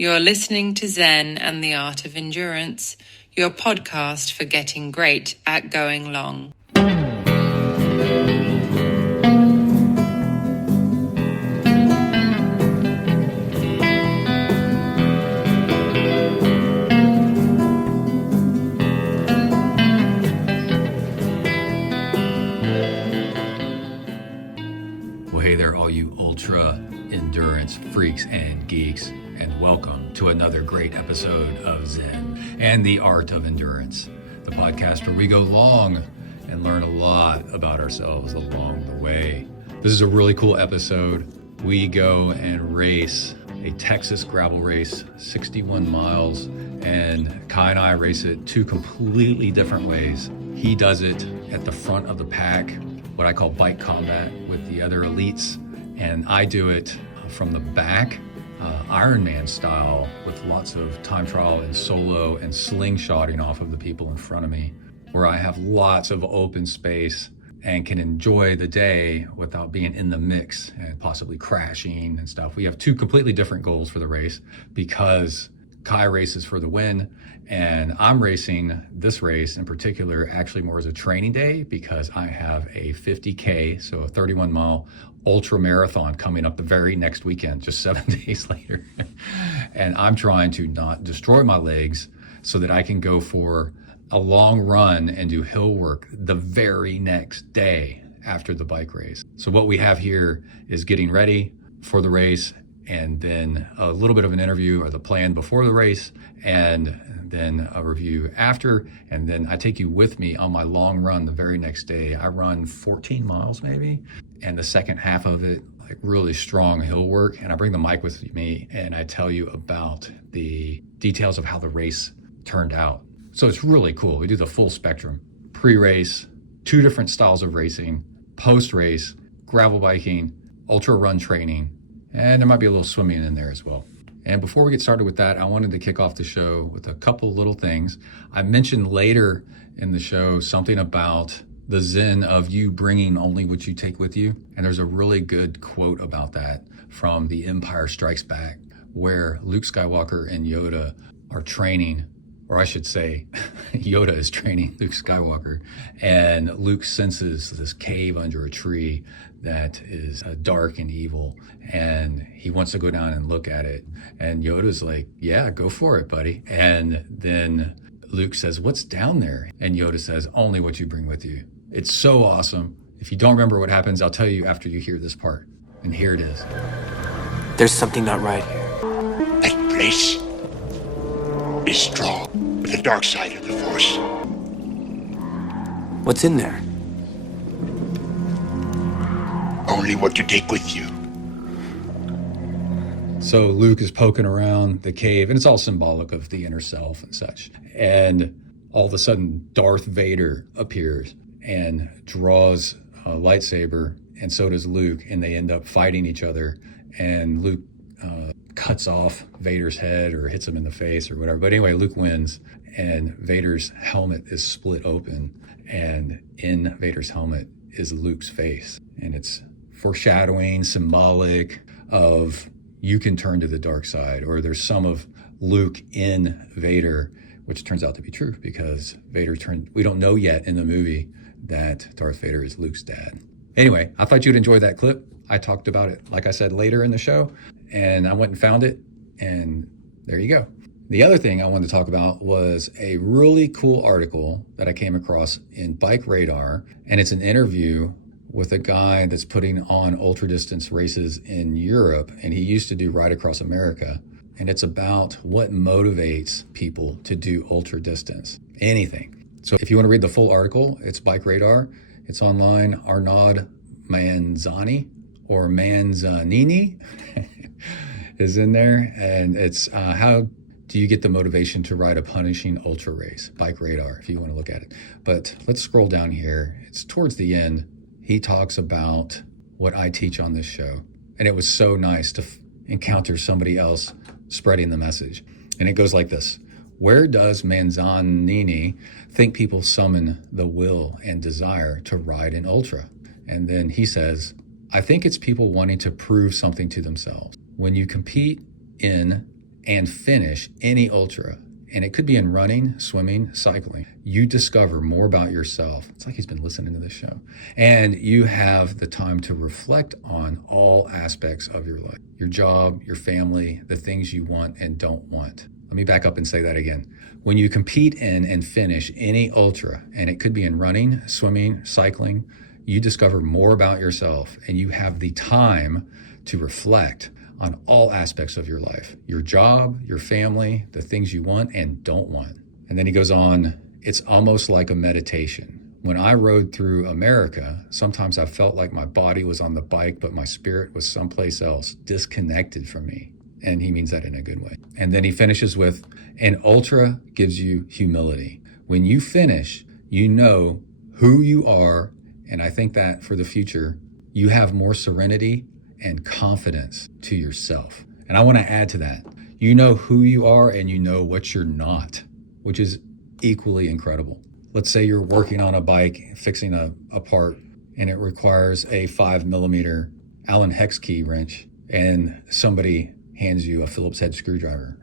You're listening to Zen and the Art of Endurance, your podcast for getting great at going long. Well, hey there, all you ultra endurance freaks and geeks, and welcome to another great episode of Zen and the Art of Endurance, the podcast where we go long and learn a lot about ourselves along the way. This is a really cool episode. We go and race a Texas gravel race, 61 miles, and Kai and I race it two completely different ways. He does it at the front of the pack, what I call bike combat with the other elites, and I do it from the back, Ironman style, with lots of time trial and solo and slingshotting off of the people in front of me, where I have lots of open space and can enjoy the day without being in the mix and possibly crashing and stuff. We have two completely different goals for the race because Kai races for the win, and I'm racing this race in particular actually more as a training day because I have a 50K, so a 31-mile Ultramarathon coming up the very next weekend, just 7 days later. And I'm trying to not destroy my legs so that I can go for a long run and do hill work the very next day after the bike race. So what we have here is getting ready for the race, and then a little bit of an interview or the plan before the race, and then a review after, and then I take you with me on my long run the very next day. I run 14 miles maybe, and the second half of it, like really strong hill work, and I bring the mic with me and I tell you about the details of how the race turned out. So it's really cool. We do the full spectrum, pre-race, two different styles of racing, post-race, gravel biking, ultra run training, and there might be a little swimming in there as well. And before we get started with that, I wanted to kick off the show with a couple little things. I mentioned later in the show something about the zen of you bringing only what you take with you. And there's a really good quote about that from The Empire Strikes Back, where Luke Skywalker and Yoda are training, or I should say, Yoda is training Luke Skywalker, and Luke senses this cave under a tree that is dark and evil, and he wants to go down and look at it. And Yoda's like, yeah, go for it, buddy. And then Luke says, what's down there? And Yoda says, only what you bring with you. It's so awesome. If you don't remember what happens, I'll tell you after you hear this part. And here it is. There's something not right here. That place is strong with the dark side of the Force. What's in there? Only what you take with you. So Luke is poking around the cave, and it's all symbolic of the inner self and such. And all of a sudden, Darth Vader appears and draws a lightsaber, and so does Luke, and they end up fighting each other. And Luke cuts off Vader's head or hits him in the face or whatever. But anyway, Luke wins, and Vader's helmet is split open, and in Vader's helmet is Luke's face. And it's foreshadowing, symbolic of you can turn to the dark side, or there's some of Luke in Vader, which turns out to be true because Vader turned, we don't know yet in the movie that Darth Vader is Luke's dad. Anyway, I thought you'd enjoy that clip. I talked about it, like I said, later in the show, and I went and found it, and there you go. The other thing I wanted to talk about was a really cool article that I came across in BikeRadar, and it's an interview with a guy that's putting on ultra distance races in Europe, and he used to do Ride Across America. And it's about what motivates people to do ultra distance, anything. So if you want to read the full article, it's BikeRadar. It's online. Arnaud Manzani or Manzanini is in there. And it's how do you get the motivation to ride a punishing ultra race? BikeRadar, if you want to look at it. But let's scroll down here. It's towards the end. He talks about what I teach on this show. And it was so nice to encounter somebody else spreading the message. And it goes like this. Where does Manzanini think people summon the will and desire to ride an ultra? And then he says, I think it's people wanting to prove something to themselves. When you compete in and finish any ultra, and it could be in running, swimming, cycling, you discover more about yourself. It's like he's been listening to this show. And you have the time to reflect on all aspects of your life, your job, your family, the things you want and don't want. Let me back up and say that again. When you compete in and finish any ultra, and it could be in running, swimming, cycling, you discover more about yourself, and you have the time to reflect on all aspects of your life, your job, your family, the things you want and don't want. And then he goes on, it's almost like a meditation. When I rode through America, sometimes I felt like my body was on the bike, but my spirit was someplace else, disconnected from me. And he means that in a good way. And then he finishes with, an ultra gives you humility. When you finish, you know who you are. And I think that for the future, you have more serenity and confidence to yourself. And I want to add to that. You know who you are and you know what you're not, which is equally incredible. Let's say you're working on a bike, fixing a part, and it requires a 5mm Allen hex key wrench, and somebody hands you a Phillips head screwdriver.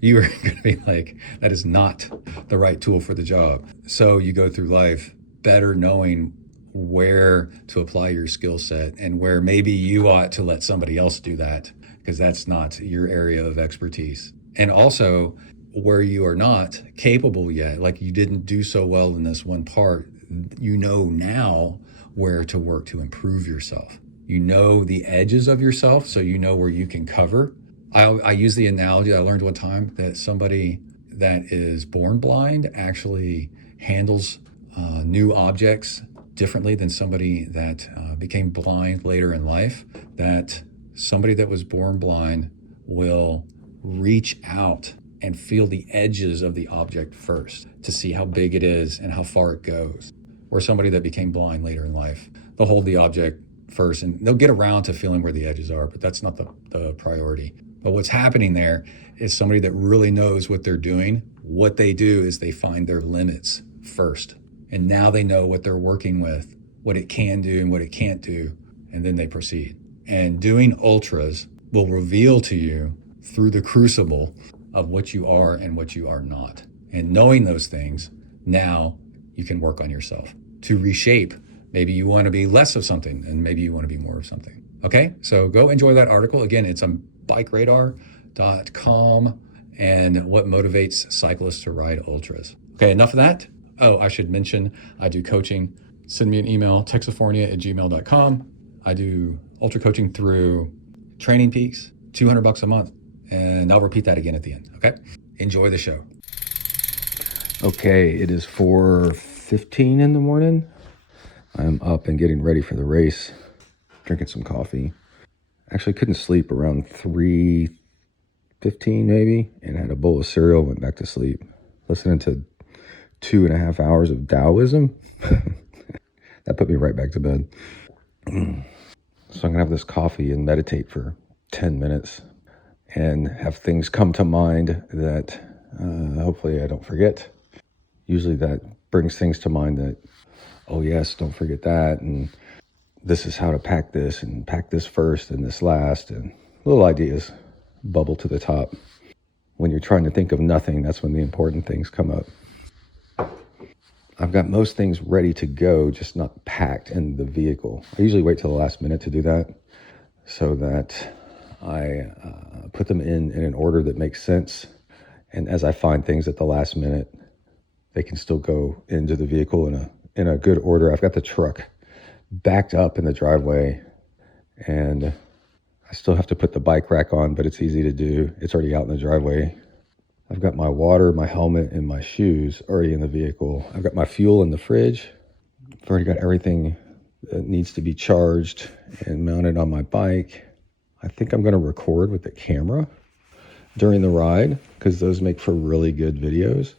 You are going to be like, that is not the right tool for the job. So you go through life better knowing where to apply your skill set and where maybe you ought to let somebody else do that because that's not your area of expertise. And also where you are not capable yet, like you didn't do so well in this one part, you know now where to work to improve yourself. You know the edges of yourself, so you know where you can cover. I use the analogy I learned one time that somebody that is born blind actually handles new objects differently than somebody that became blind later in life. That somebody that was born blind will reach out and feel the edges of the object first to see how big it is and how far it goes. Or somebody that became blind later in life, they'll hold the object first and they'll get around to feeling where the edges are, but that's not the priority. But what's happening there is somebody that really knows what they're doing. What they do is they find their limits first. And now they know what they're working with, what it can do and what it can't do, and then they proceed. And doing ultras will reveal to you through the crucible of what you are and what you are not. And knowing those things, now you can work on yourself to reshape. Maybe you want to be less of something and maybe you want to be more of something. Okay, so go enjoy that article. Again, it's on BikeRadar.com and what motivates cyclists to ride ultras. Okay, enough of that. Oh, I should mention, I do coaching. Send me an email, texifornia@gmail.com. I do ultra coaching through Training Peaks, $200 a month. And I'll repeat that again at the end, okay? Enjoy the show. Okay, it is 4:15 in the morning. I'm up and getting ready for the race, drinking some coffee. Actually couldn't sleep around 3:15 maybe, and had a bowl of cereal, went back to sleep. Listening to 2.5 hours of Taoism. That put me right back to bed. So I'm gonna have this coffee and meditate for 10 minutes and have things come to mind that hopefully I don't forget. Usually that brings things to mind that, oh yes, don't forget that, and this is how to pack this, and pack this first and this last, and little ideas bubble to the top. When you're trying to think of nothing, that's when the important things come up. I've got most things ready to go, just not packed in the vehicle. I usually wait till the last minute to do that so that I put them in an order that makes sense. And as I find things at the last minute, they can still go into the vehicle in a good order. I've got the truck backed up in the driveway, and I still have to put the bike rack on, but it's easy to do. It's already out in the driveway. I've got my water, my helmet, and my shoes already in the vehicle. I've got my fuel in the fridge. I've already got everything that needs to be charged and mounted on my bike. I think I'm going to record with the camera during the ride because those make for really good videos.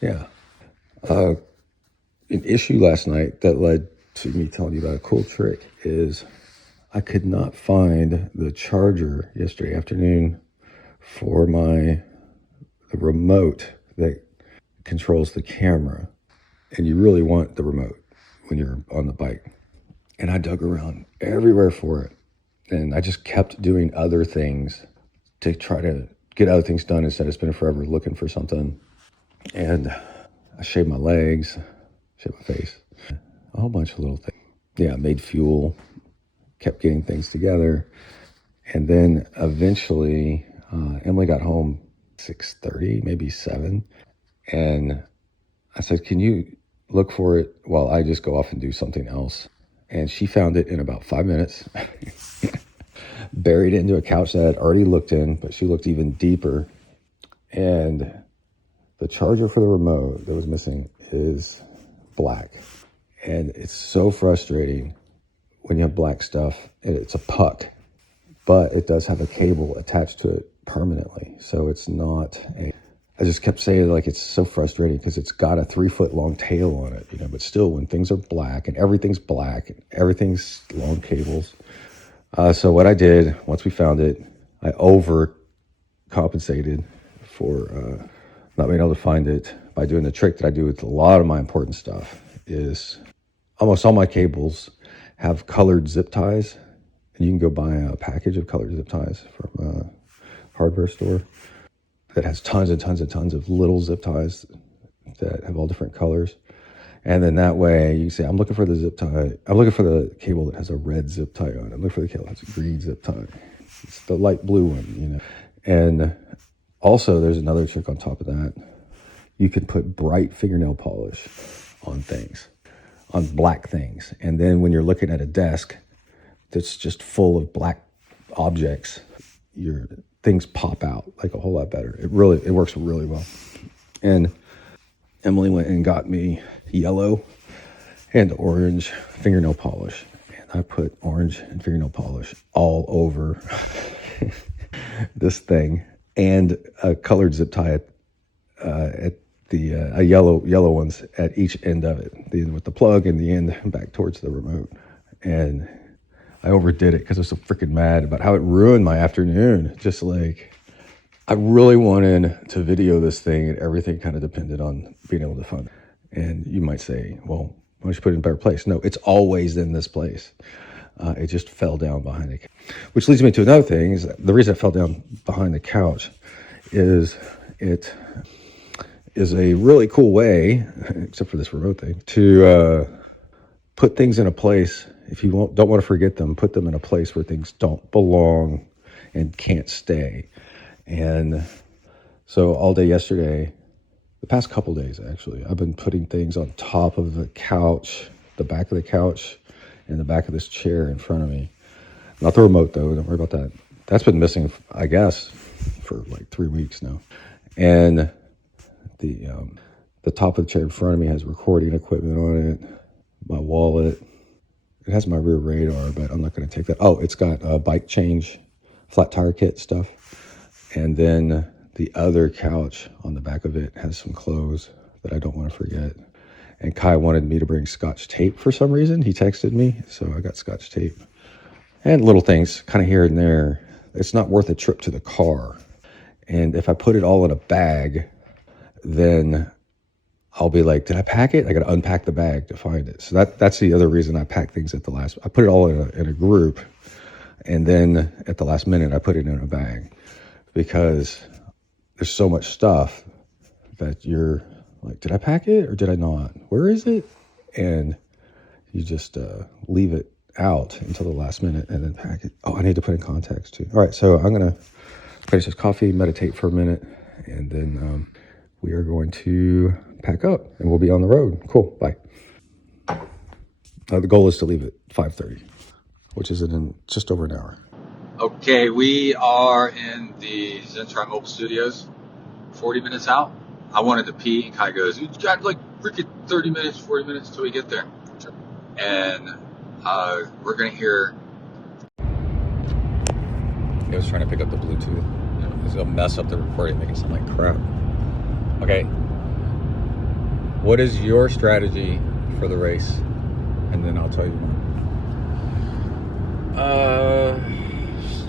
Yeah. An issue last night that led to me telling you about a cool trick is I could not find the charger yesterday afternoon for the remote that controls the camera. And you really want the remote when you're on the bike. And I dug around everywhere for it. And I just kept doing other things to try to get other things done instead of spending forever looking for something. And I shaved my legs, shaved my face, a whole bunch of little things. Yeah, made fuel, kept getting things together. And then eventually, Emily got home 6:30, maybe 7. And I said, can you look for it while I just go off and do something else? And she found it in about 5 minutes, buried it into a couch that I had already looked in, but she looked even deeper. And the charger for the remote that was missing is black. And it's so frustrating when you have black stuff and it's a puck, but it does have a cable attached to it permanently. So it's not I just kept saying, like, it's so frustrating because it's got a 3-foot long tail on it, but still when things are black and everything's long cables. So what I did, once we found it, I overcompensated for not being able to find it by doing the trick that I do with a lot of my important stuff is almost all my cables have colored zip ties. And you can go buy a package of colored zip ties from a hardware store that has tons and tons and tons of little zip ties that have all different colors. And then that way you can say, I'm looking for the zip tie. I'm looking for the cable that has a red zip tie on it. I'm looking for the cable that has a green zip tie. It's the light blue one, And also there's another trick on top of that. You can put bright fingernail polish on things, on black things. And then when you're looking at a desk that's just full of black objects, your things pop out like a whole lot better. It works really well. And Emily went and got me yellow and orange fingernail polish. And I put orange and fingernail polish all over this thing, and a colored zip tie at the yellow ones at each end of it, with the plug and the end back towards the remote. And I overdid it because I was so freaking mad about how it ruined my afternoon. Just like, I really wanted to video this thing, and everything kind of depended on being able to find it. And you might say, well, why don't you put it in a better place? No, it's always in this place. It just fell down behind it. Which leads me to another thing, is the reason it fell down behind the couch is it is a really cool way, except for this remote thing, to put things in a place. If you don't want to forget them, put them in a place where things don't belong and can't stay. And so all day yesterday, the past couple days actually, I've been putting things on top of the couch, the back of the couch, and the back of this chair in front of me. Not the remote though, don't worry about that. That's been missing, I guess, for like 3 weeks now. And the top of the chair in front of me has recording equipment on it, my wallet. It has my rear radar, but I'm not going to take that. Oh, it's got a bike change, flat tire kit stuff. And then the other couch on the back of it has some clothes that I don't want to forget. And Kai wanted me to bring Scotch tape for some reason. He texted me, so I got Scotch tape. And little things kind of here and there. It's not worth a trip to the car. And if I put it all in a bag, then I'll be like, did I pack it? I got to unpack the bag to find it. So that's the other reason I pack things at the last. I put it all in a group, and then at the last minute I put it in a bag, because there's so much stuff that you're like, did I pack it or did I not? Where is it? And you just leave it out until the last minute and then pack it. Oh, I need to put in contacts too. All right, so I'm gonna finish this coffee, meditate for a minute, and then we are going to pack up and we'll be on the road. Cool, bye. The goal is to leave at 5:30, which is in just over an hour. Okay, we are in the ZenDurance Mobile Studios, 40 minutes out. I wanted to pee, and Kai goes, you got like freaking 30 minutes, 40 minutes till we get there. And we're going to hear... I was trying to pick up the Bluetooth. It's going to mess up the recording, make it sound like crap. Okay. What is your strategy for the race? And then I'll tell you more.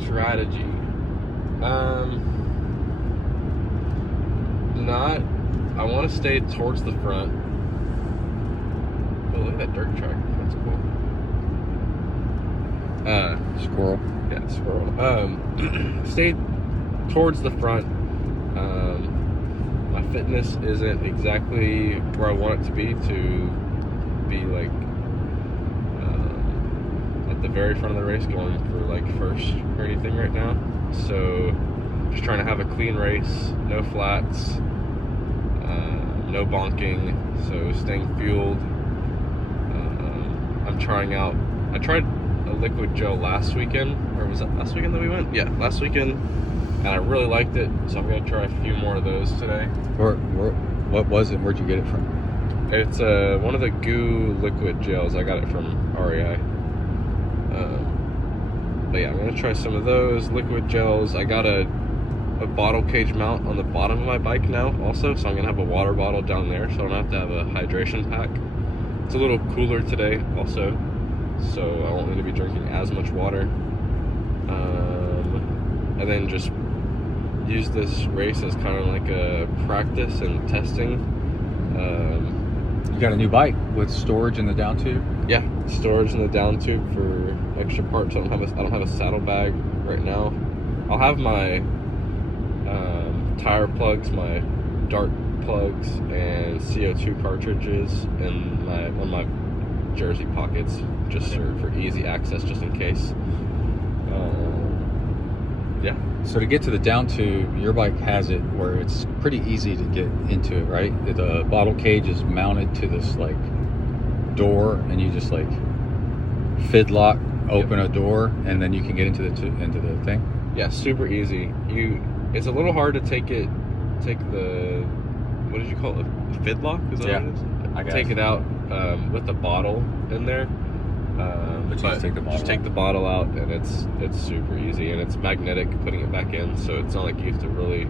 Strategy. I want to stay towards the front. Oh, look at that dirt track. That's cool. Squirrel. Yeah, squirrel. Stayed towards the front. My fitness isn't exactly where I want it to be like at the very front of the race, going for like first or anything right now. So just trying to have a clean race, no flats, no bonking, so staying fueled. I tried a liquid gel last weekend, or was that last weekend that we went? Yeah, last weekend, and I really liked it, so I'm gonna try a few more of those today. What was it? Where'd you get it from? It's one of the goo liquid gels. I got it from REI. But yeah, I'm gonna try some of those liquid gels. I got a bottle cage mount on the bottom of my bike now also, so I'm gonna have a water bottle down there, so I don't have to have a hydration pack. It's a little cooler today also, so I won't need to be drinking as much water. And then just use this race as kind of like a practice and testing. You got a new bike with storage in the down tube? Yeah, storage in the down tube for extra parts. I don't have a saddle bag right now. I'll have my tire plugs, my dart plugs, and CO2 cartridges in one of my jersey pockets, just for easy access, just in case. Yeah. So to get to the down tube, your bike has it where it's pretty easy to get into it, right? The bottle cage is mounted to this like door, and you just like fidlock open a door, and then you can get into the thing. Yeah, super easy. It's a little hard to take the, what did you call it? A fidlock? Is that what it is? I guess. Take it out with the bottle in there. But Just take the bottle out, and it's super easy, and it's magnetic putting it back in, so it's not like you have to really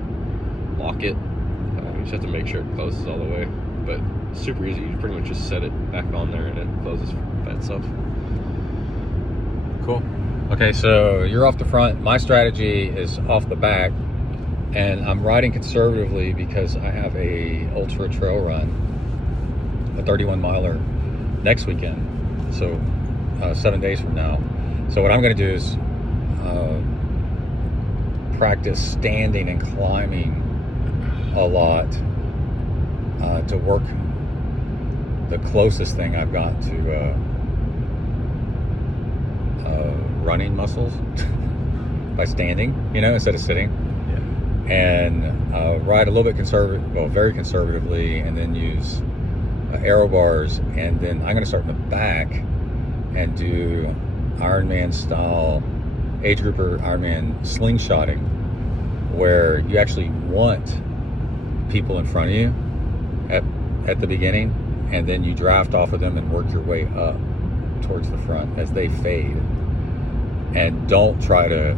lock it. You just have to make sure it closes all the way, but super easy. You pretty much just set it back on there, and it closes by itself. Cool. Okay, so you're off the front. My strategy is off the back, and I'm riding conservatively because I have a ultra trail run, a 31 miler next weekend. So 7 days from now. So what I'm going to do is practice standing and climbing a lot to work the closest thing I've got to running muscles by standing, instead of sitting. Yeah. And ride a little bit very conservatively, and then use aero bars, and then I'm going to start in the back and do Ironman style, age grouper Ironman slingshotting, where you actually want people in front of you at the beginning, and then you draft off of them and work your way up towards the front as they fade. And don't try to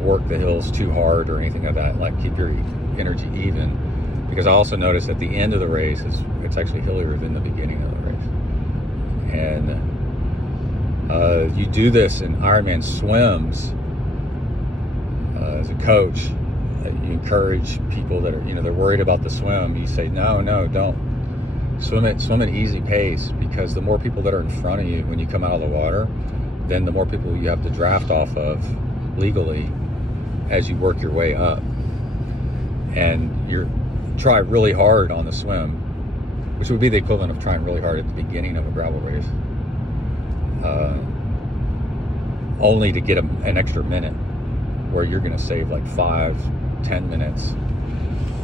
work the hills too hard or anything like that. Like, keep your energy even, because I also noticed at the end of the race it's actually hillier than the beginning of the race. And you do this in Ironman swims. As a coach, you encourage people that are, they're worried about the swim. You say, no, don't swim at easy pace, because the more people that are in front of you when you come out of the water, then the more people you have to draft off of legally as you work your way up. And try really hard on the swim, which would be the equivalent of trying really hard at the beginning of a gravel race, only to get an extra minute, where you're going to save like 5-10 minutes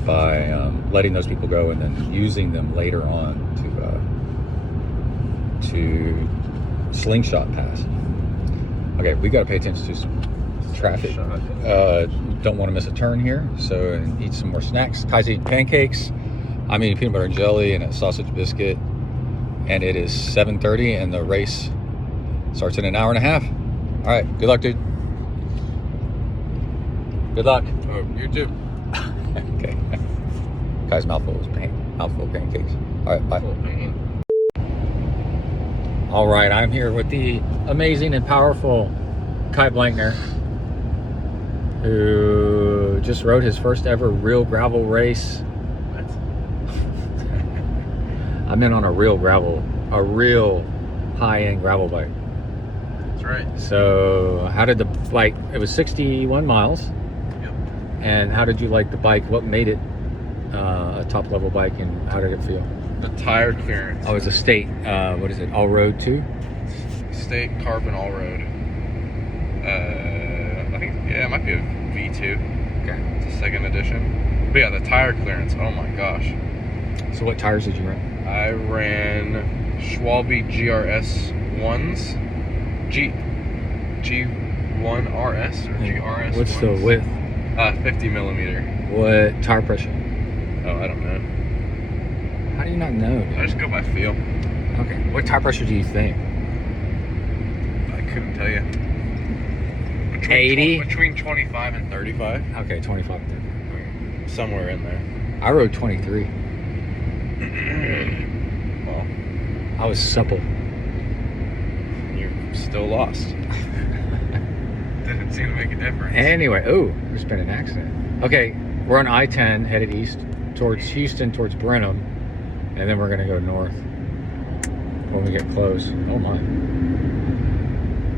by letting those people go, and then using them later on to slingshot pass. Okay, we got to pay attention to some traffic. Don't want to miss a turn here, so eat some more snacks. Kai's eating pancakes. I'm eating peanut butter and jelly and a sausage biscuit, and it is 7:30, and the race starts in an hour and a half. All right, good luck, dude. Good luck. Oh, you too. Okay. Kai's mouthful of pancakes. All right, bye. All right, I'm here with the amazing and powerful Kai Blankner, who just rode his first ever real gravel race. I meant on a real high-end gravel bike. That's right. So how did the bike, it was 61 miles. Yep. And how did you like the bike? What made it a top-level bike, and how did it feel? The tire clearance. Oh, it was a State, what is it, Allroad 2? State Carbon Allroad. I think, yeah, it might be a V2. Okay. It's a second edition. But yeah, the tire clearance, oh my gosh. So what tires did you run? I ran Schwalbe GRS 1s. G1 RS or GRS. What's 1s. the width? 50 millimeter. What tire pressure? Oh, I don't know. How do you not know, dude? I just go by feel. Okay. What tire pressure do you think? I couldn't tell you. 80? Between 25 and 35. Okay, 25. Somewhere in there. I rode 23. Well, I was supple. you're still lost. Didn't seem to make a difference. Anyway, there's been an accident. Okay, we're on I-10 headed east towards Houston, towards Brenham, and then we're gonna go north when we get close. Oh my.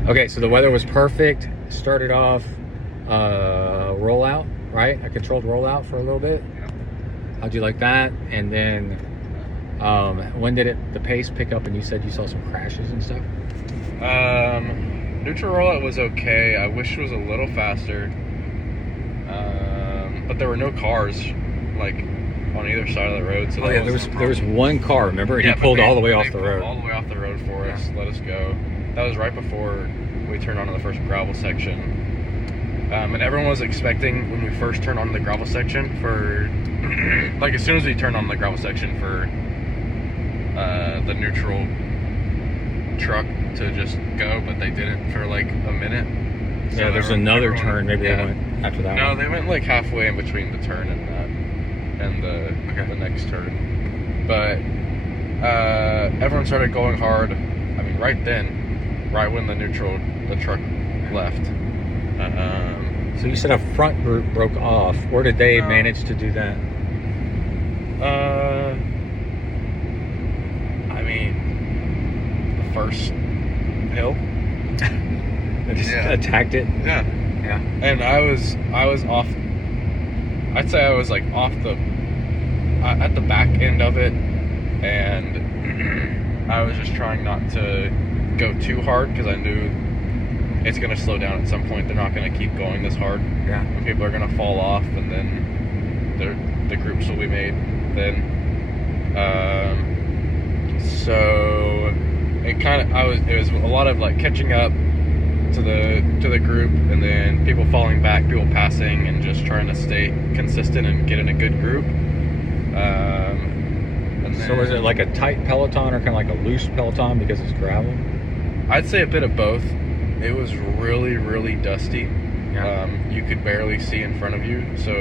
Okay, so the weather was perfect. Started off rollout, right? A controlled rollout for a little bit. Yeah. How'd you like that? And then when did the pace pick up, and you said you saw some crashes and stuff? Neutral rollout was okay. I wish it was a little faster. But there were no cars like on either side of the road. So there was one car, remember? And he pulled all the way off the road. All the way off the road for us. Let us go. That was right before we turned onto the first gravel section. And everyone was expecting when we first turned on the gravel section for like as soon as we turned on the gravel section for the neutral truck to just go, but they didn't for like a minute. So yeah, there's another turn. Maybe they went after that. No, they went like halfway in between the turn and that, and the next turn. But everyone started going hard. I mean, right when the truck left. So you said a front group broke off, or did they manage to do that? I mean, the first hill. They just attacked it. Yeah. Yeah. And I was off. I'd say I was like off at the back end of it, and I was just trying not to go too hard because I knew it's going to slow down at some point. They're not going to keep going this hard. Yeah. And people are going to fall off, and then the groups will be made then. So it was a lot of like catching up to the group, and then people falling back, people passing, and just trying to stay consistent and get in a good group. So was it like a tight peloton or kind of like a loose peloton because it's gravel? I'd say a bit of both. It was really, really dusty. Yeah. You could barely see in front of you, so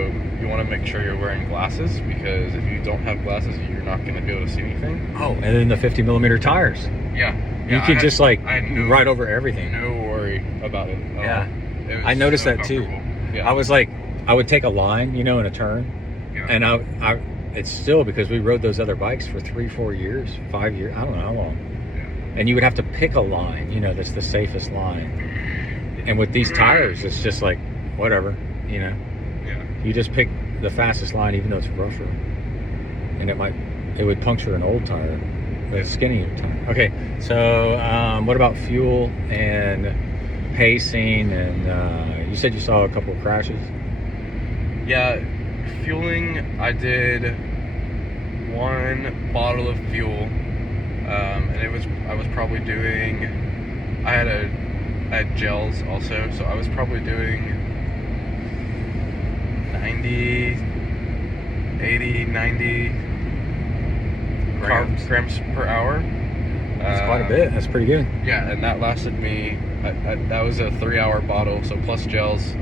you want to make sure you're wearing glasses, because if you don't have glasses, you're not going to be able to see anything. Oh, and then the 50 millimeter tires. Yeah. You could just like ride over everything. No worry about it. Yeah. It was I noticed so that too. Yeah. I was like, I would take a line, in a turn, and I it's still, because we rode those other bikes for 3-4 years, 5 years, I don't know how long. Yeah. And you would have to pick a line, that's the safest line. And with these tires, it's just like, whatever, Yeah. You just pick the fastest line, even though it's rougher. And it would puncture an old tire, a skinnier tire. Okay, so what about fuel and pacing? And you said you saw a couple of crashes. Yeah, fueling, I did 1 bottle of fuel, and I was probably doing, I had gels also, so I was probably doing 90 grams per hour. That's quite a bit. That's pretty good. Yeah, and that lasted me, that was a 3-hour bottle, so plus gels,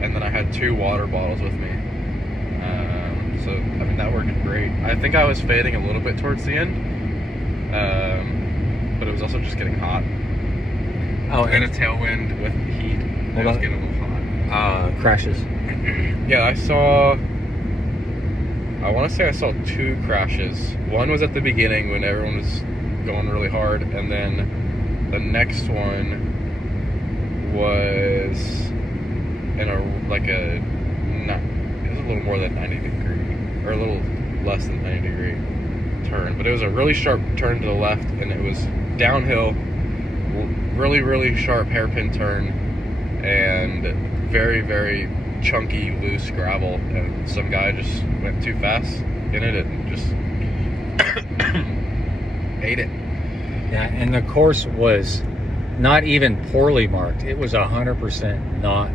and then I had 2 water bottles with me. So, I mean, that worked great. I think I was fading a little bit towards the end, but it was also just getting hot. Oh, and a tailwind with heat. It was getting a little hot. Crashes. Yeah, I want to say I saw 2 crashes. One was at the beginning when everyone was going really hard, and then The next one was in a little more than 90 degree, or a little less than 90 degree turn, but it was a really sharp turn to the left, and it was downhill, really, really sharp hairpin turn, and very, very chunky, loose gravel, and some guy just went too fast in it and just ate it. Yeah, and the course was not even poorly marked. It was 100% not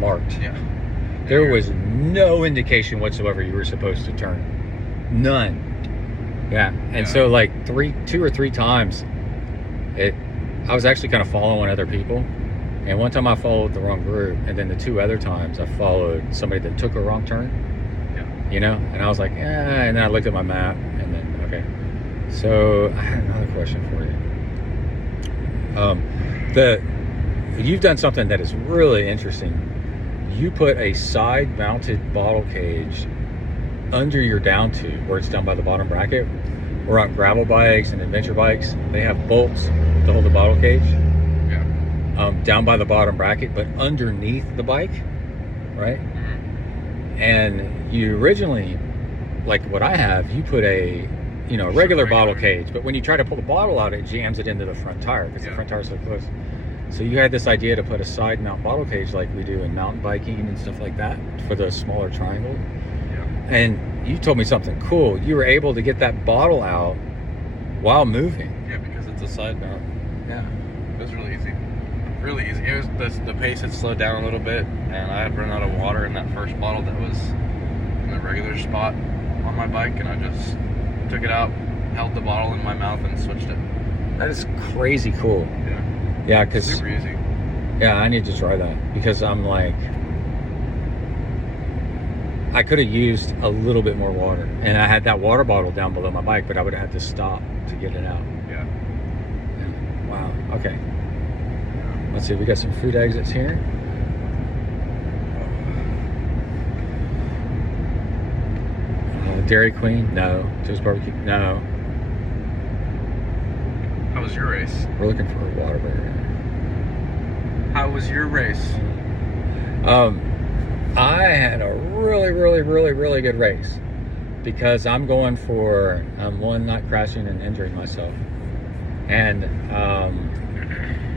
marked. Yeah. There was no indication whatsoever you were supposed to turn. None. Yeah. And so like two or three times, I was actually kind of following other people. And one time I followed the wrong group, and then the two other times I followed somebody that took a wrong turn. Yeah. You know? And I was like, and then I looked at my map, and then, okay. So I had another question for you. You've done something that is really interesting. You put a side-mounted bottle cage under your down tube, where it's down by the bottom bracket. Where on gravel bikes and adventure bikes, they have bolts to hold the bottle cage. Yeah. Down by the bottom bracket, but underneath the bike, right? Mm-hmm. And you originally, like what I have, you put a regular bottle cage, but when you try to pull the bottle out, it jams it into the front tire because the front tire is so close. So you had this idea to put a side mount bottle cage like we do in mountain biking and stuff like that for the smaller triangle. Yeah. And you told me something cool. You were able to get that bottle out while moving. Yeah, because it's a side mount. Yeah. It was really easy. Really easy. It was the pace had slowed down a little bit, and I had run out of water in that first bottle that was in the regular spot on my bike, and I just took it out, held the bottle in my mouth, and switched it. That is crazy cool. Yeah. Yeah, because Super easy. Yeah, I need to try that because I'm like, I could have used a little bit more water, and I had that water bottle down below my bike, but I would have had to stop to get it out. Yeah. Wow. Okay. Let's see. We got some food exits here. Dairy Queen? No. Joe's Barbecue? No. How was your race? We're looking for a Whataburger. How was your race? I had a really, really, really, really good race because I'm going for one, not crashing and injuring myself, and I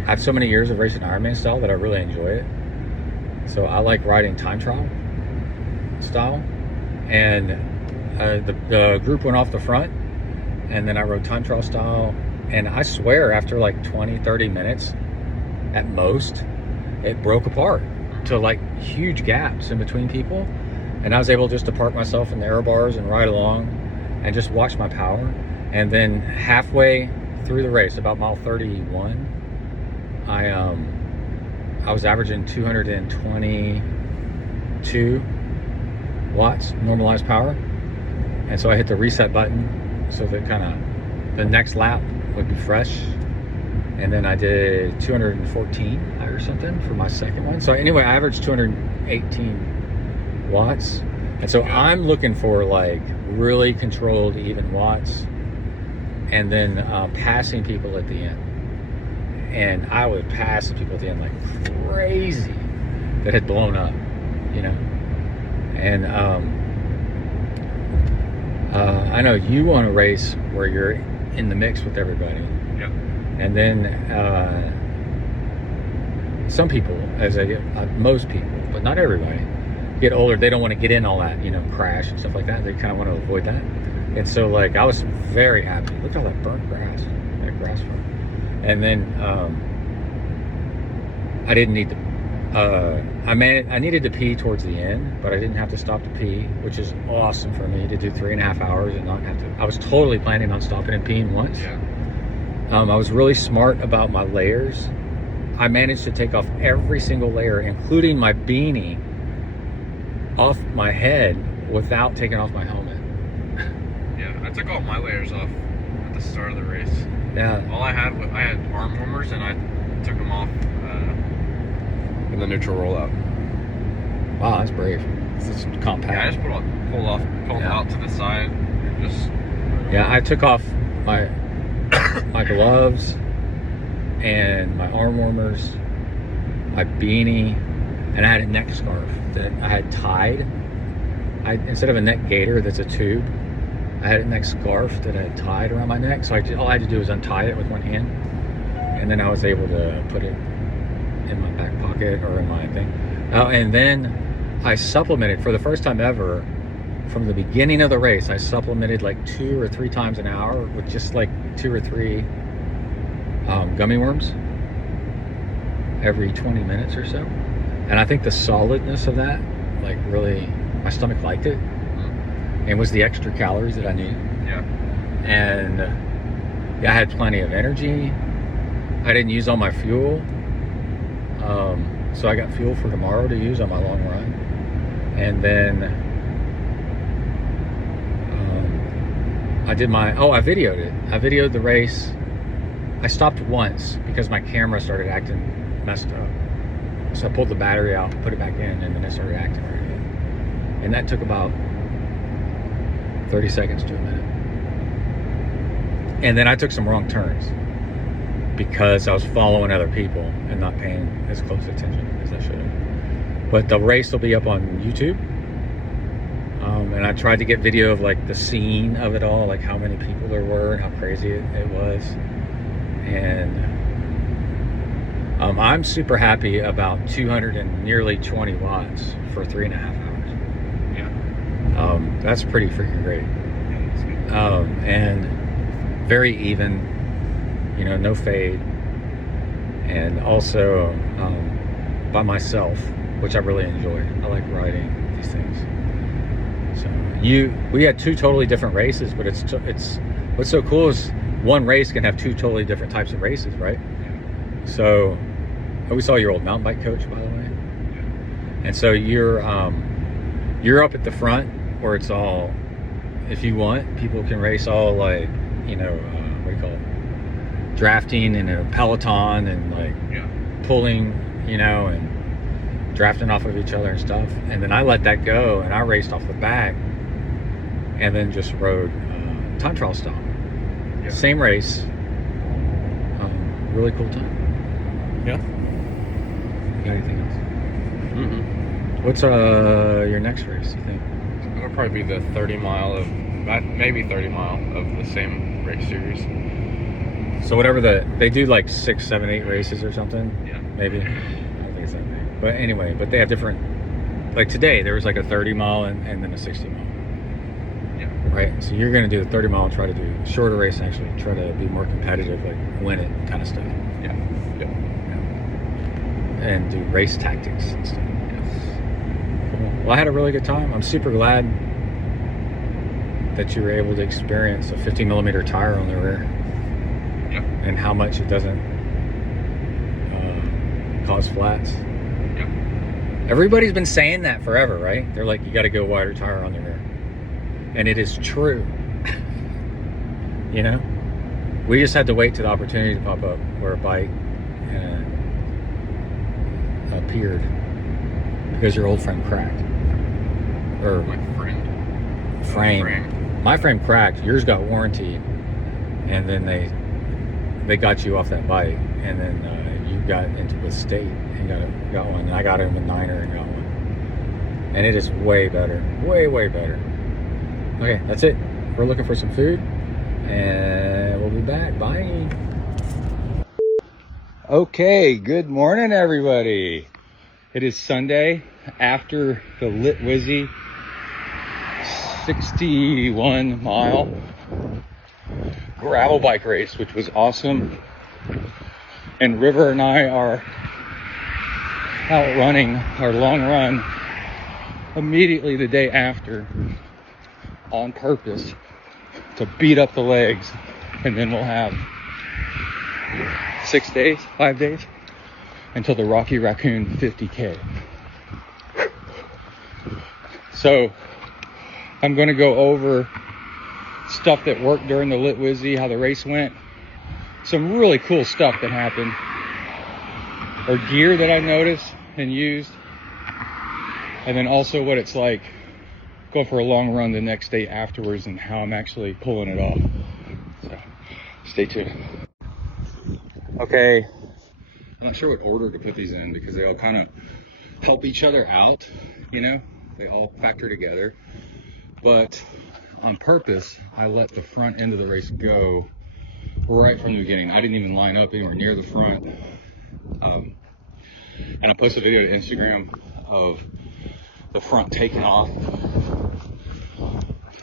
have so many years of racing Ironman style that I really enjoy it. So I like riding time trial style, and the group went off the front, and then I rode time trial style, and I swear after like 20-30 minutes at most, it broke apart to like huge gaps in between people, and I was able just to park myself in the aero bars and ride along and just watch my power. And then halfway through the race, about mile 31, I was averaging 222 watts normalized power, and so I hit the reset button so that kind of the next lap would be fresh. And then I did 214 or something for my second one. So anyway, I averaged 218 watts. And so I'm looking for like really controlled, even watts, and then passing people at the end. And I would pass people at the end like crazy that had blown up, you know? And I know you want to race where you're in the mix with everybody. Yeah. And then some people, most people, but not everybody, get older. They don't want to get in all that, crash and stuff like that. They kind of want to avoid that. And so, like, I was very happy. Look at all that burnt grass, that grass farm. And then I didn't need to. I needed to pee towards the end, but I didn't have to stop to pee, which is awesome for me to do 3.5 hours and not have to. I was totally planning on stopping and peeing once. Yeah. I was really smart about my layers. I managed to take off every single layer, including my beanie, off my head without taking off my helmet. Yeah, I took all my layers off at the start of the race. Yeah. All I had arm warmers, and I took them off in the neutral rollout. Wow, that's brave. It's compact. Yeah, I just pulled them out to the side, and just. Yeah, I took off my gloves, and my arm warmers, my beanie, and I had a neck scarf that I had tied. Instead of a neck gaiter that's a tube, I had a neck scarf that I had tied around my neck. So all I had to do was untie it with one hand, and then I was able to put it in my back pocket or in my thing. And then I supplemented for the first time ever. From the beginning of the race, I supplemented like 2 or 3 times an hour with just like 2 or 3 gummy worms every 20 minutes or so. And I think the solidness of that, like really, my stomach liked it. And it was the extra calories that I needed. Yeah. And I had plenty of energy. I didn't use all my fuel. So I got fuel for tomorrow to use on my long run. And then I videoed it. I videoed the race. I stopped once because my camera started acting messed up. So I pulled the battery out, put it back in, and then it started acting right again. And that took about 30 seconds to a minute. And then I took some wrong turns because I was following other people and not paying as close attention as I should have. But the race will be up on YouTube. And I tried to get video of like the scene of it all, like how many people there were and how crazy it was. And I'm super happy about 220 watts for 3.5 hours. Yeah. That's pretty freaking great. And very even, no fade. And also by myself, which I really enjoy. I like riding these things. So we had 2 totally different races, but it's what's so cool is one race can have 2 totally different types of races, right? Yeah. So we saw your old mountain bike coach, by the way. Yeah. And so you're up at the front where it's all, if you want, people can race all like, what do you call it? Drafting in a peloton and like pulling, and drafting off of each other and stuff. And then I let that go and I raced off the back and then just rode time trial style. Yeah. Same race. Really cool time. Yeah. You got anything else? Mm-hmm. What's your next race, you think? It'll probably be the 30 mile of the same race series. So whatever they do like 6, 7, 8 races or something. Yeah. Maybe. I don't think it's that big. But anyway, they have different, like today there was like a 30 mile and then a 60 mile. Yeah. Right? So you're going to do the 30 mile and try to do a shorter race and actually try to be more competitive, like win it kind of stuff. Yeah. Yeah. And do race tactics and stuff. Yes. Cool. Well, I had a really good time. I'm super glad that you were able to experience a 50mm tire on the rear. Yeah. And how much it doesn't cause flats. Yeah. Everybody's been saying that forever, right? They're like, you got to go wider tire on the rear. And it is true. We just had to wait till the opportunity to pop up where a bike appeared because your old frame cracked. Or My frame. My frame cracked. Yours got warranted, and then they got you off that bike, and then you got into the State and got one. And I got it in the Niner and got one, and it is way better, way better. Okay, that's it. We're looking for some food, and we'll be back. Bye. Okay, good morning, everybody. It is Sunday after the Lit Whizzy 61 mile gravel bike race, which was awesome. And River and I are out running our long run immediately the day after on purpose to beat up the legs, and then we'll have 5 days until the Rocky Raccoon 50K. So I'm going to go over stuff that worked during the Lit Whizzy, how the race went, some really cool stuff that happened, or gear that I noticed and used, and then also what it's like go for a long run the next day afterwards and how I'm actually pulling it off. So stay tuned. Okay, I'm not sure what order to put these in because they all kind of help each other out, you know? They all factor together. But on purpose, I let the front end of the race go right from the beginning. I didn't even line up anywhere near the front. And I posted a video to Instagram of the front taking off.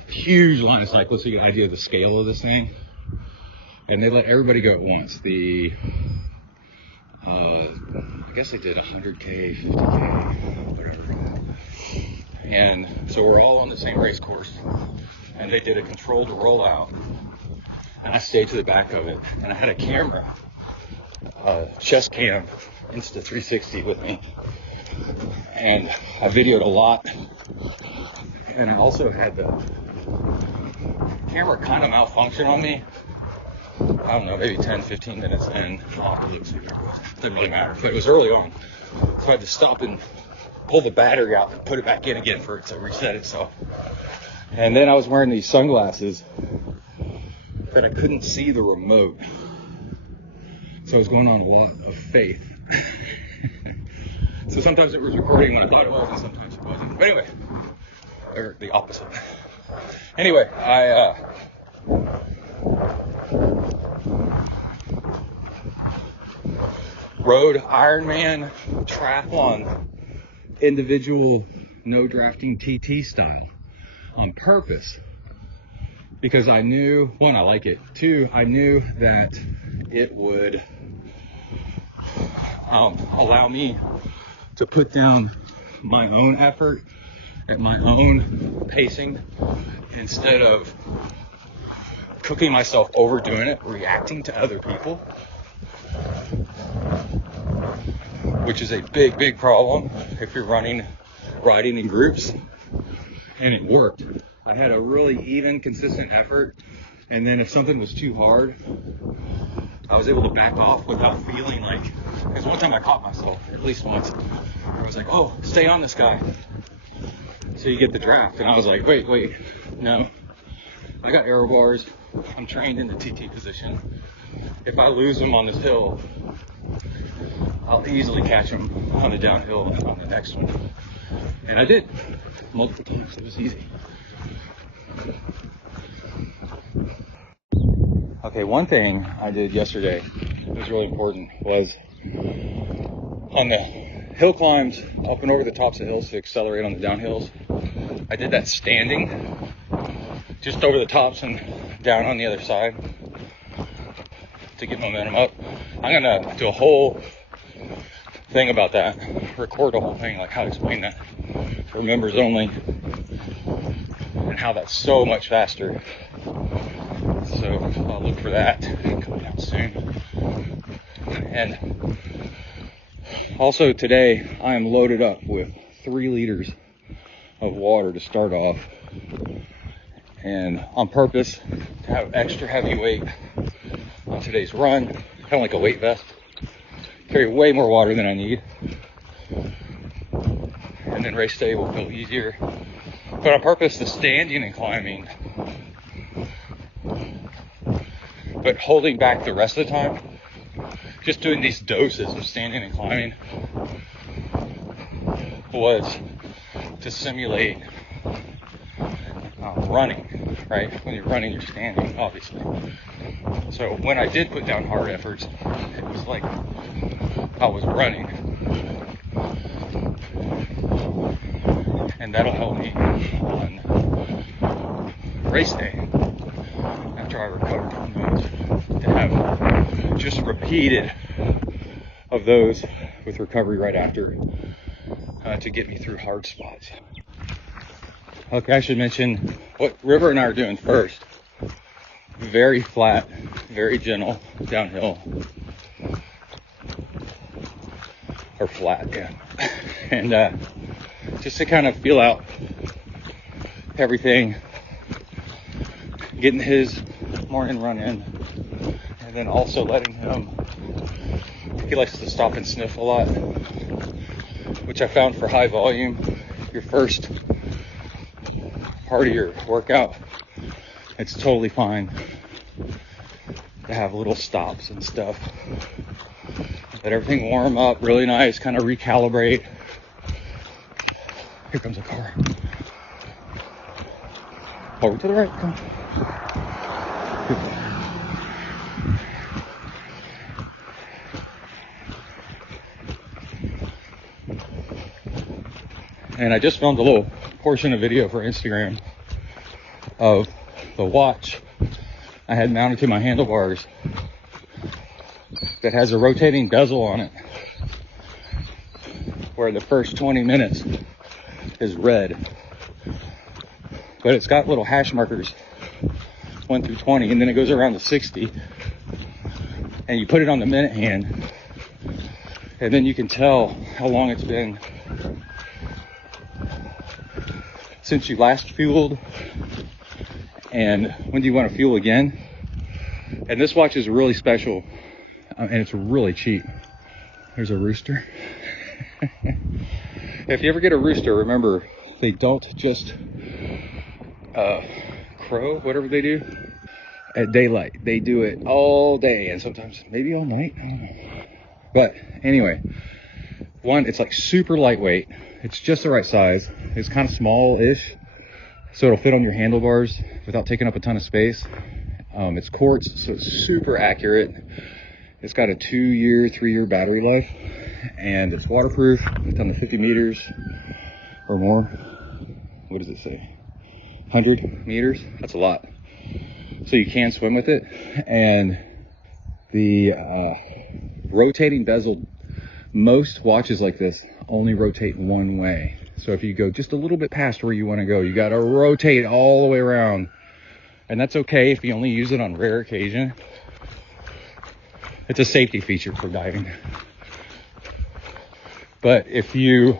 Huge line of cyclists, so you get an idea of the scale of this thing. And they let everybody go at once. I guess they did 100K, 50K, whatever. And so we're all on the same race course. And they did a controlled rollout. And I stayed to the back of it. And I had a camera, chest cam, Insta360 with me. And I videoed a lot. And I also had the camera kind of malfunction on me. I don't know, maybe 10, 15 minutes in. Didn't really matter, but it was early on. So I had to stop and pull the battery out and put it back in again for it to reset itself. And then I was wearing these sunglasses that I couldn't see the remote. So I was going on a lot of faith. So sometimes it was recording when I thought it was, and sometimes it wasn't. But anyway, or the opposite. Anyway, I rode Ironman triathlon individual no drafting TT style on purpose because I knew, one, I like it. Two, I knew that it would allow me to put down my own effort at my own pacing instead of cooking myself overdoing it, reacting to other people, which is a big problem if you're riding in groups. And it worked. I had a really even, consistent effort, and then if something was too hard, I was able to back off without feeling like, because one time I caught myself, at least once, I was like, oh, stay on this guy, so you get the draft. And I was like, wait, no, I got aero bars, I'm trained in the TT position. If I lose them on this hill, I'll easily catch them on the downhill on the next one. And I did, multiple times, it was easy. Okay, one thing I did yesterday that was really important was on the hill climbs up and over the tops of hills to accelerate on the downhills. I did that standing just over the tops and down on the other side to get momentum up. I'm gonna do a whole thing about that, record a whole thing, like how to explain that for members only and how that's so much faster. So I'll look for that coming out soon. And also today I am loaded up with 3 liters of water to start off, and on purpose to have extra heavy weight on today's run, kind of like a weight vest. Carry way more water than I need, and then race day will feel easier. But on purpose, the standing and climbing, but holding back the rest of the time, just doing these doses of standing and climbing was to simulate running, right? When you're running, you're standing, obviously. So when I did put down hard efforts, it was like I was running. And that'll help me on race day, after I recover from those, to have just repeated of those with recovery right after, to get me through hard spots. Okay, I should mention what River and I are doing first. Very flat, very gentle downhill. Or flat, yeah. And just to kind of feel out everything, getting his morning run in, and then also letting him, he likes to stop and sniff a lot, which I found for high volume, your first part of your workout, it's totally fine to have little stops and stuff. let everything warm up really nice, kind of recalibrate. Here comes a car. Over to the right, come. And I just filmed a little portion of video for Instagram of the watch I had mounted to my handlebars that has a rotating bezel on it, where the first 20 minutes is red, but it's got little hash markers 1 through 20, and then it goes around to 60, and you put it on the minute hand, and then you can tell how long it's been since you last fueled and when do you want to fuel again. And this watch is really special, and it's really cheap. There's a rooster. If you ever get a rooster, remember, they don't just crow, whatever they do, at daylight. They do it all day, and sometimes maybe all night. I don't know. But anyway, one, it's like super lightweight. It's just the right size. It's kind of small-ish, so it'll fit on your handlebars without taking up a ton of space. It's quartz, so it's super accurate. It's got a 2-year, 3-year battery life, and it's waterproof. It's on the 50 meters or more. What does it say? 100 meters? That's a lot. So you can swim with it. And the rotating bezel, most watches like this only rotate one way. So if you go just a little bit past where you want to go, you got to rotate all the way around. And that's okay if you only use it on rare occasion. It's a safety feature for diving. But if you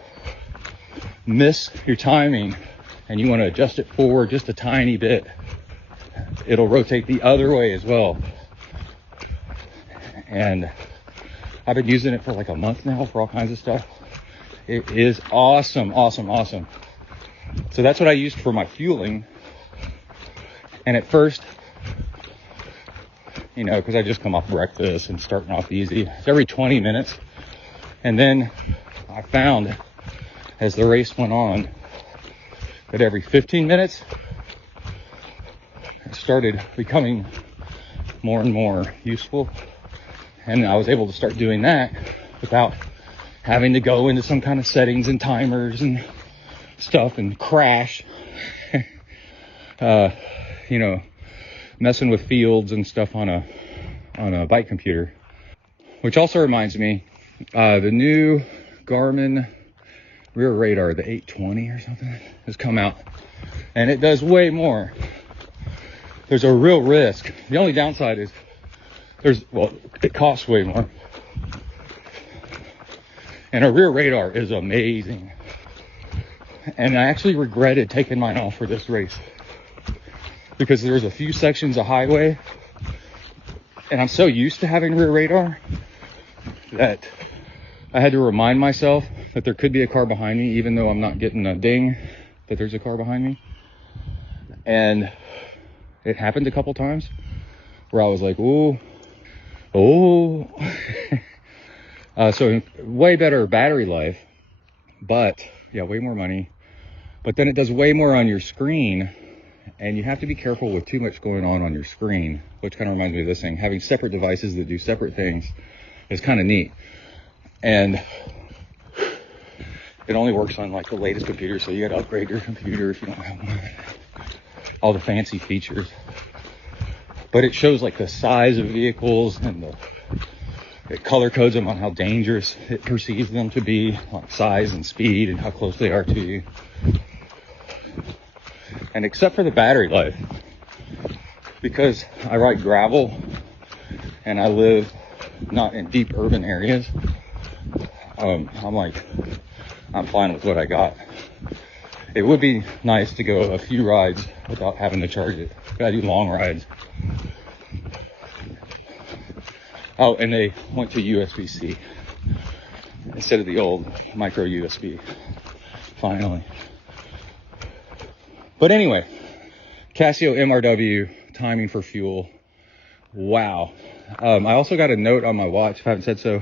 miss your timing and you want to adjust it forward just a tiny bit, it'll rotate the other way as well. And I've been using it for like a month now for all kinds of stuff. It is awesome, awesome, awesome. So that's what I used for my fueling. And at first, you know, because I just come off breakfast and starting off easy, it's every 20 minutes. And then I found as the race went on that every 15 minutes, it started becoming more and more useful. And I was able to start doing that without having to go into some kind of settings and timers and stuff and crash. You know, messing with fields and stuff on a bike computer. Which also reminds me, the new Garmin rear radar, the 820 or something, has come out, and it does way more. There's a real risk. The only downside is it costs way more. And a rear radar is amazing. And I actually regretted taking mine off for this race, because there's a few sections of highway, and I'm so used to having rear radar that I had to remind myself that there could be a car behind me, even though I'm not getting a ding that there's a car behind me. And it happened a couple times where I was like, oh. So way better battery life, but yeah, way more money. But then it does way more on your screen, and you have to be careful with too much going on your screen, which kind of reminds me of this thing. Having separate devices that do separate things is kind of neat. And it only works on like the latest computer, so you got to upgrade your computer if you don't have one. All the fancy features. But it shows like the size of vehicles, and it color codes them on how dangerous it perceives them to be, like size and speed and how close they are to you. And except for the battery life, because I ride gravel and I live not in deep urban areas, I'm fine with what I got. It would be nice to go a few rides without having to charge it. I do long rides. Oh, and they went to USB-C instead of the old micro USB. Finally. But anyway, Casio MRW timing for fuel. Wow. I also got a note on my watch, if I haven't said so,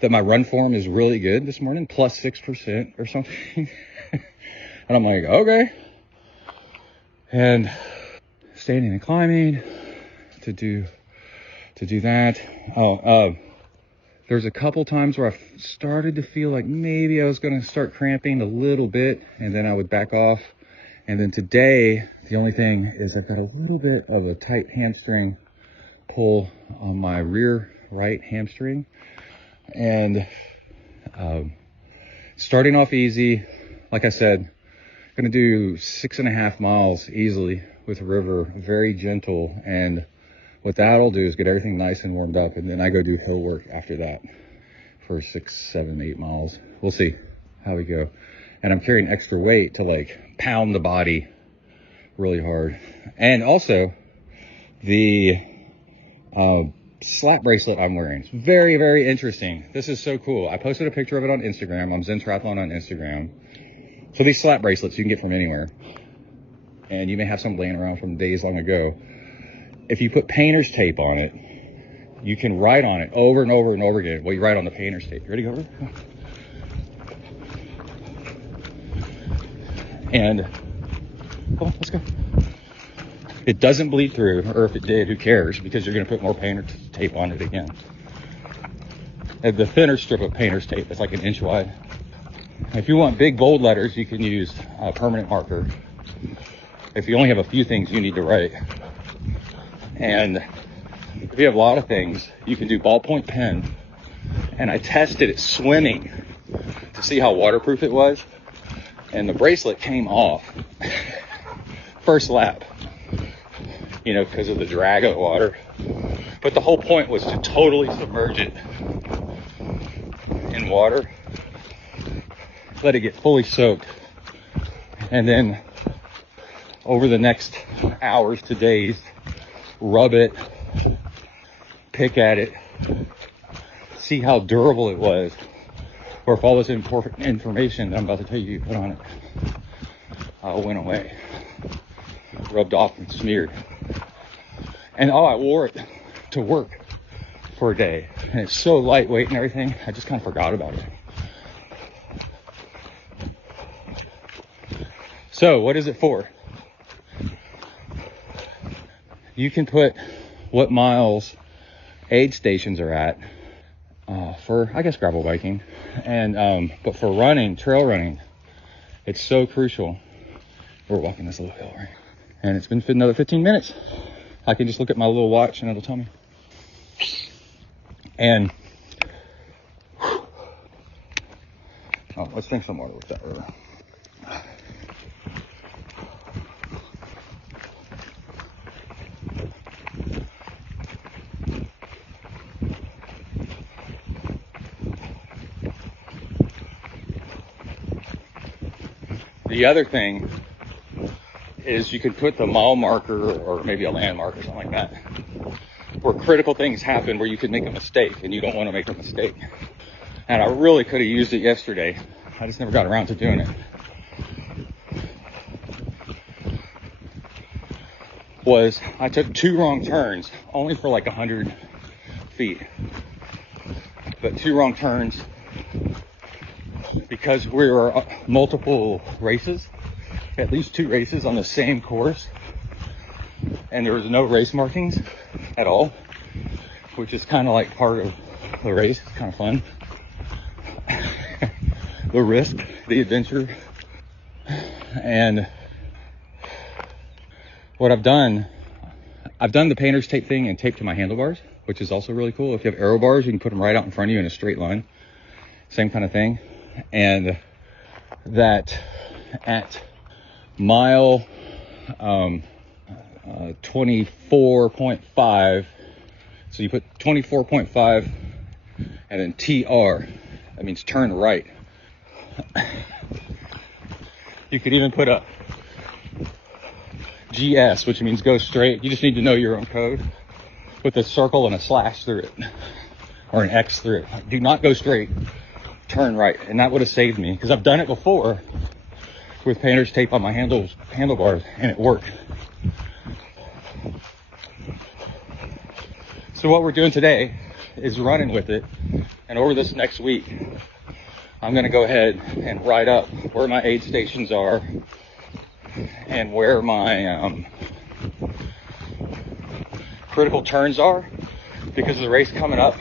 that my run form is really good this morning, plus 6% or something. And I'm like, okay. And standing and climbing to do that. There's a couple times where I started to feel like maybe I was going to start cramping a little bit, and then I would back off. And then today, the only thing is I've got a little bit of a tight hamstring pull on my rear right hamstring. And starting off easy, like I said, going to do 6.5 miles easily with River, very gentle. And what that'll do is get everything nice and warmed up. And then I go do her work after that for 6, 7, 8 miles. We'll see how we go. And I'm carrying extra weight to like pound the body really hard. And also the slap bracelet I'm wearing. It's very, very interesting. This is so cool. I posted a picture of it on Instagram. I'm ZenTriathlon on Instagram. So these slap bracelets you can get from anywhere. And you may have some laying around from days long ago. If you put painter's tape on it, you can write on it over and over and over again. Well, you write on the painter's tape. You ready to go over? And, oh, let's go. It doesn't bleed through, or if it did, who cares? Because you're going to put more painter tape on it again. And the thinner strip of painter's tape is like 1 inch wide. If you want big bold letters, you can use a permanent marker. If you only have a few things you need to write. And if you have a lot of things, you can do ballpoint pen. And I tested it swimming to see how waterproof it was. And the bracelet came off first lap, you know, because of the drag of the water. But the whole point was to totally submerge it in water, let it get fully soaked, and then over the next hours to days, rub it, pick at it, see how durable it was, or if all this important information that I'm about to tell you put on it went away, rubbed off and smeared. And I wore it to work for a day, and it's so lightweight and everything, I just kind of forgot about it. So what is it for? You can put what miles aid stations are at for, I guess, gravel biking, and but for running, trail running, it's so crucial. We're walking this little hill, right? And it's been another 15 minutes. I can just look at my little watch and it'll tell me. And oh, let's drink some water with that river. The other thing is you could put the mile marker or maybe a landmark or something like that where critical things happen where you could make a mistake and you don't want to make a mistake. And I really could have used it yesterday. I just never got around to doing it. Was I took 2 wrong turns only for like 100 feet. But 2 wrong turns because we were multiple races, at least 2 races on the same course, and there was no race markings at all, which is kind of like part of the race. It's kind of fun. The risk, the adventure. And what I've done the painter's tape thing and tape to my handlebars, which is also really cool. If you have aero bars, you can put them right out in front of you in a straight line. Same kind of thing. And that at mile 24.5, so you put 24.5 and then TR, that means turn right. You could even put a GS, which means go straight. You just need to know your own code, with a circle and a slash through it, or an X through it. Do not go straight, turn right. And that would have saved me, because I've done it before with painter's tape on my handlebars, and it worked. So what we're doing today is running with it And over this next week, I'm going to go ahead and write up where my aid stations are and where my critical turns are, because of the race coming up.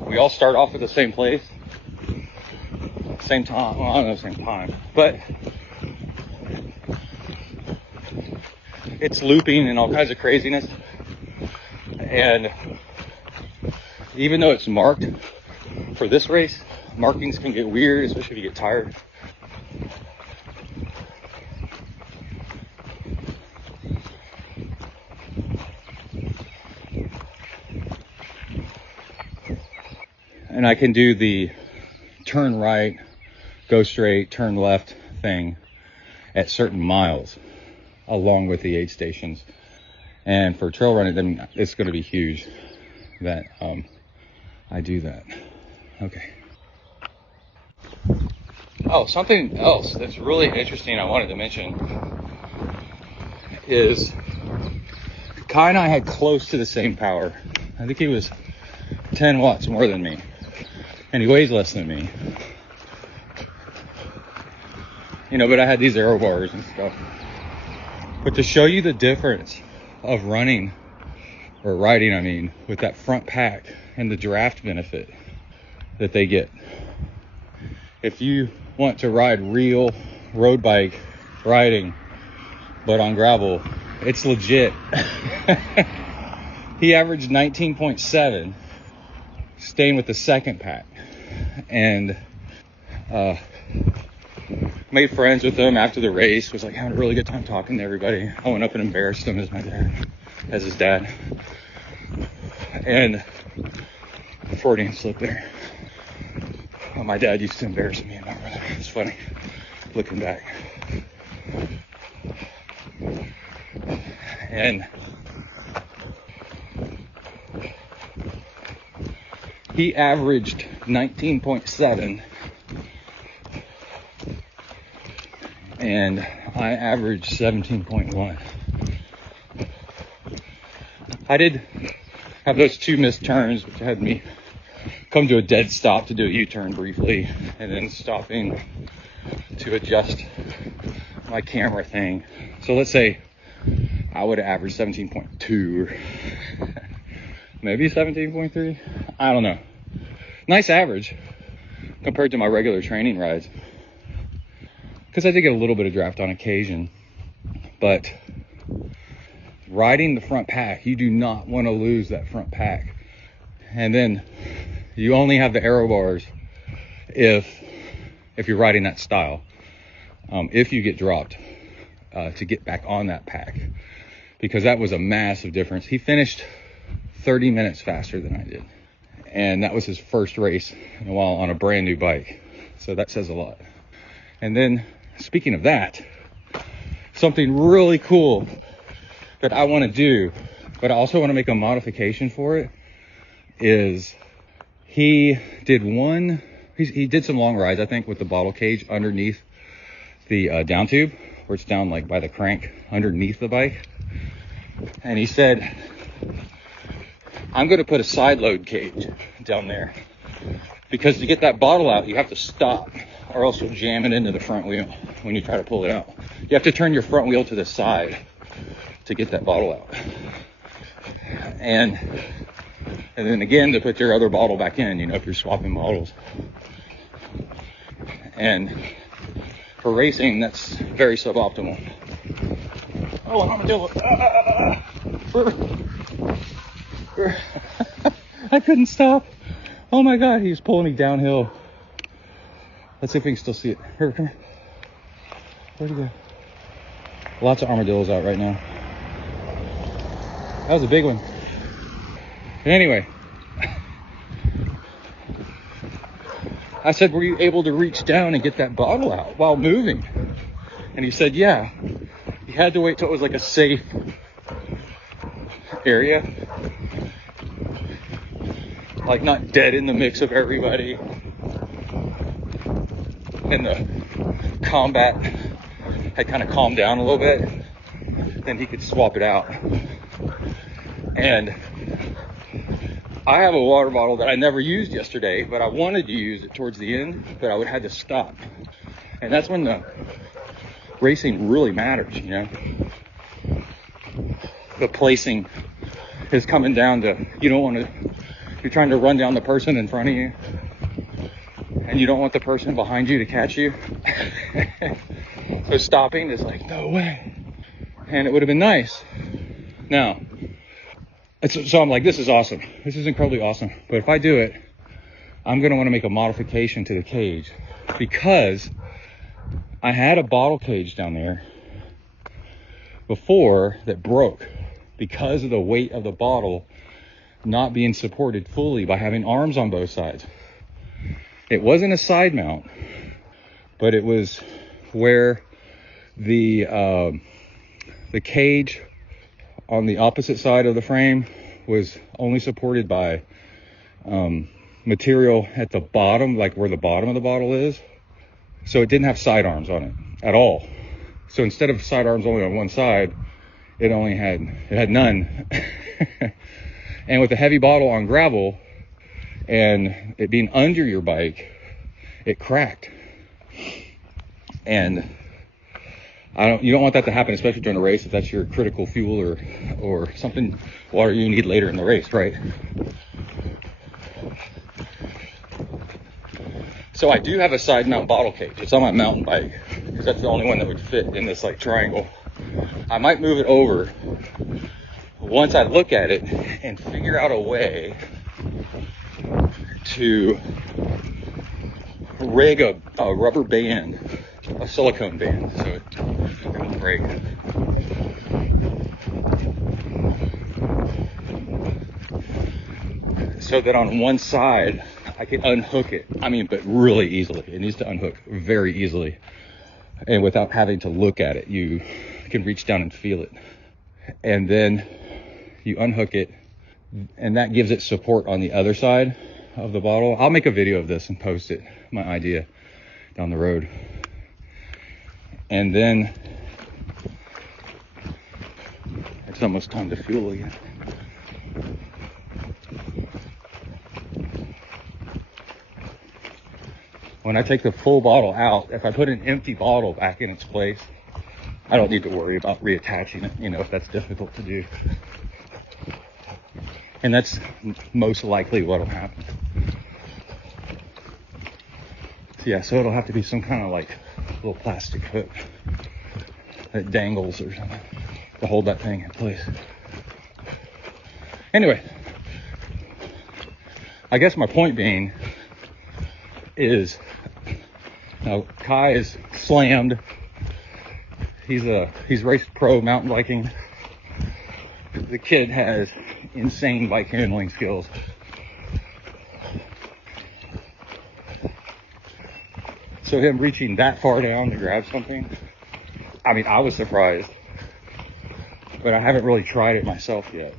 We all start off at the same place, same time. Well, I don't know, same time, but it's looping and all kinds of craziness. And even though it's marked for this race, markings can get weird, especially if you get tired. And I can do the turn right, go straight, turn left thing at certain miles along with the aid stations. And for trail running, then it's going to be huge that I do that. Okay. Oh, something else that's really interesting I wanted to mention is Kai and I had close to the same power. I think he was 10 watts more than me, and he weighs less than me. You know, but I had these aero bars and stuff. But to show you the difference of running, or riding, I mean, with that front pack and the draft benefit that they get. If you want to ride real road bike riding, but on gravel, it's legit. He averaged 19.7, staying with the second pack, and made friends with him after the race. Was like having a really good time talking to everybody. I went up and embarrassed him as his dad. And Freudian slip there. Well, my dad used to embarrass me, and not really. It's funny looking back. And he averaged 19.7, and I averaged 17.1. I did have those two missed turns, which had me come to a dead stop to do a U-turn briefly, and then stopping to adjust my camera thing. So let's say I would have averaged 17.2, maybe 17.3. I don't know. Nice average compared to my regular training rides, because I did get a little bit of draft on occasion. But riding the front pack, you do not want to lose that front pack. And then you only have the aero bars if you're riding that style. If you get dropped, to get back on that pack, because that was a massive difference. He finished 30 minutes faster than I did, and that was his first race in a while on a brand new bike. So that says a lot. And then, speaking of that, something really cool that I want to do, but I also want to make a modification for it, is he did some long rides, I think, with the bottle cage underneath the downtube, where it's down like by the crank underneath the bike. And he said, I'm going to put a side load cage down there, because to get that bottle out, you have to stop, or else you'll jam it into the front wheel when you try to pull it out. You have to turn your front wheel to the side to get that bottle out. And then again, to put your other bottle back in, you know, if you're swapping bottles. And for racing, that's very suboptimal. Oh, an armadillo. I couldn't stop. Oh my God, he was pulling me downhill. Let's see if we can still see it. Here, come here. Where'd he go? Lots of armadillos out right now. That was a big one. But anyway, I said, were you able to reach down and get that bottle out while moving? And he said, yeah. He had to wait till it was like a safe area, like not dead in the mix of everybody, and the combat had kind of calmed down a little bit, then he could swap it out. And I have a water bottle that I never used yesterday, but I wanted to use it towards the end, but I would have to stop. And that's when the racing really matters, you know. The placing is coming down to, you don't want to, you're trying to run down the person in front of you, and you don't want the person behind you to catch you. So stopping is like, no way. And it would have been nice. Now, so I'm like, this is awesome. This is incredibly awesome. But if I do it, I'm going to want to make a modification to the cage, because I had a bottle cage down there before that broke because of the weight of the bottle not being supported fully by having arms on both sides. It wasn't a side mount, but it was where the cage on the opposite side of the frame was only supported by material at the bottom, like where the bottom of the bottle is. So it didn't have side arms on it at all. So instead of side arms only on one side, it had none. And with a heavy bottle on gravel and it being under your bike, it cracked. And you don't want that to happen, especially during a race, if that's your critical fuel or something, water you need later in the race, right? So I do have a side mount bottle cage. It's on my mountain bike, because that's the only one that would fit in this like triangle. I might move it over once I look at it and figure out a way to rig a rubber band, a silicone band, so it won't break. So that on one side I can unhook it. I mean, but really easily. It needs to unhook very easily. And without having to look at it, you can reach down and feel it. And then you unhook it, and that gives it support on the other side of the bottle. I'll make a video of this and post it, my idea, down the road. And then it's almost time to fuel again. When I take the full bottle out, if I put an empty bottle back in its place, I don't need to worry about reattaching it, you know, if that's difficult to do. And that's most likely what will happen. Yeah, so it'll have to be some kind of like little plastic hook that dangles or something to hold that thing in place. Anyway, I guess my point being is, now Kai is slammed. He's raced pro mountain biking. The kid has insane bike handling skills. So him reaching that far down to grab something, I mean, I was surprised, but I haven't really tried it myself yet.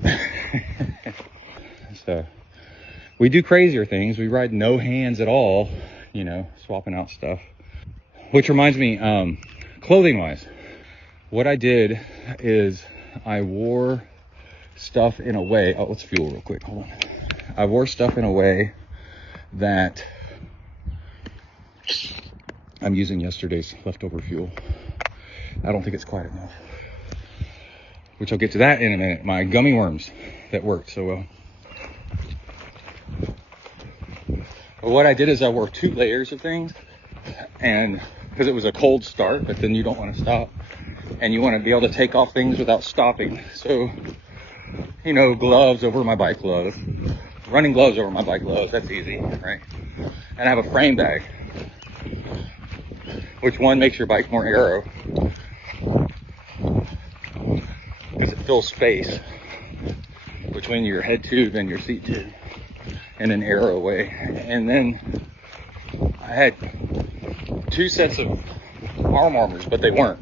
So we do crazier things. We ride no hands at all, you know, swapping out stuff. Which reminds me, clothing wise, what I did is I wore stuff in a way, let's fuel real quick, hold on. I wore stuff in a way that I'm using yesterday's leftover fuel. I don't think it's quite enough, which I'll get to that in a minute. My gummy worms that worked so well. But what I did is I wore 2 layers of things, and because it was a cold start, but then you don't want to stop, and you want to be able to take off things without stopping. So, you know, gloves over my bike gloves, running gloves over my bike gloves, that's easy, right? And I have a frame bag, which one makes your bike more aero, because it fills space between your head tube and your seat tube in an aero way. And then I had 2 sets of arm warmers, but they weren't.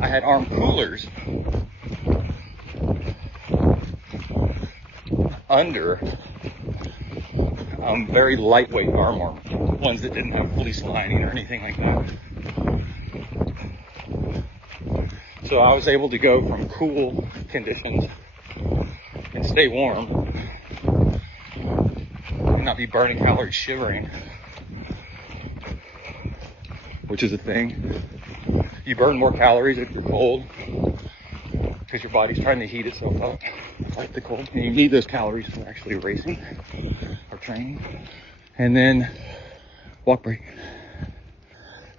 I had arm coolers under very lightweight arm warmers, ones that didn't have fleece lining or anything like that. So I was able to go from cool conditions and stay warm not be burning calories shivering, which is a thing. You burn more calories if you're cold because your body's trying to heat itself up, fight the cold. And you need those calories for actually racing or training. And then walk break.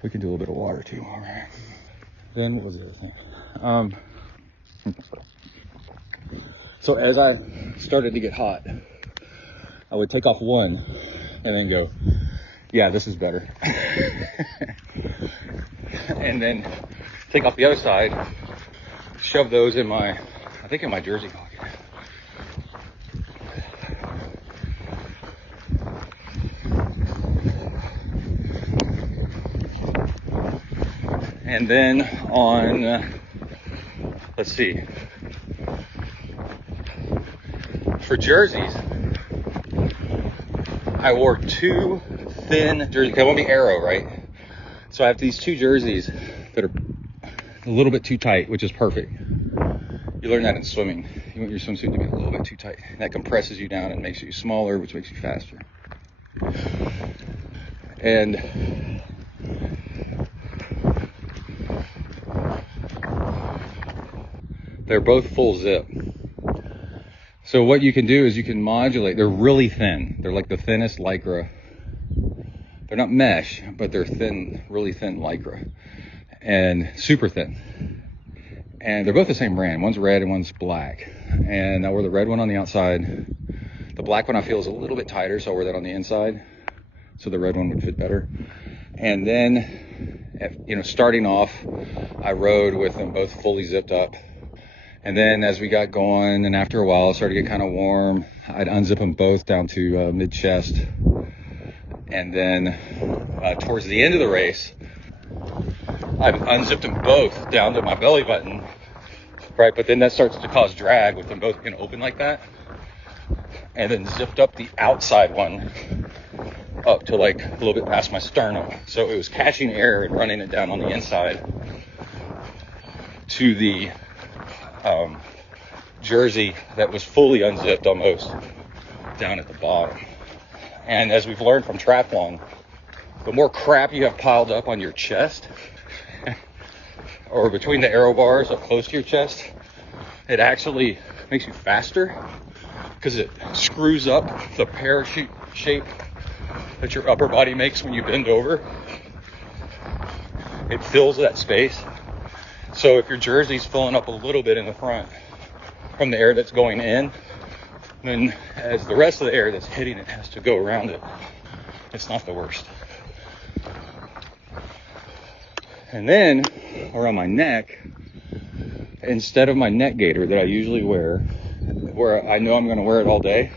We can do a little bit of water too. All right. Then what was the other thing? So as I started to get hot, I would take off one and then go, yeah, this is better. And then take off the other side, shove those in my jersey pocket. And then on, let's see, for jerseys, I wore two thin jerseys. I want to be Aero, right? So I have these two jerseys that are a little bit too tight, which is perfect. You learn that in swimming. You want your swimsuit to be a little bit too tight. That compresses you down and makes you smaller, which makes you faster. And they're both full zip. So what you can do is you can modulate. They're really thin. They're like the thinnest Lycra. They're not mesh, but they're thin, really thin Lycra. And super thin. And they're both the same brand. One's red and one's black. And I wear the red one on the outside. The black one I feel is a little bit tighter, so I wear that on the inside. So the red one would fit better. And then, starting off, I rode with them both fully zipped up. And then as we got going, and after a while, it started to get kind of warm, I'd unzip them both down to mid-chest. And then towards the end of the race, I've unzipped them both down to my belly button, right? But then that starts to cause drag with them both being open like that. And then zipped up the outside one up to like a little bit past my sternum. So it was catching air and running it down on the inside to the jersey that was fully unzipped almost down at the bottom. And as we've learned from triathlon, the more crap you have piled up on your chest or between the aero bars up close to your chest, it actually makes you faster because it screws up the parachute shape that your upper body makes when you bend over. It fills that space. So if your jersey's filling up a little bit in the front from the air that's going in, then as the rest of the air that's hitting it has to go around it, it's not the worst. And then around my neck, instead of my neck gaiter that I usually wear, where I know I'm going to wear it all day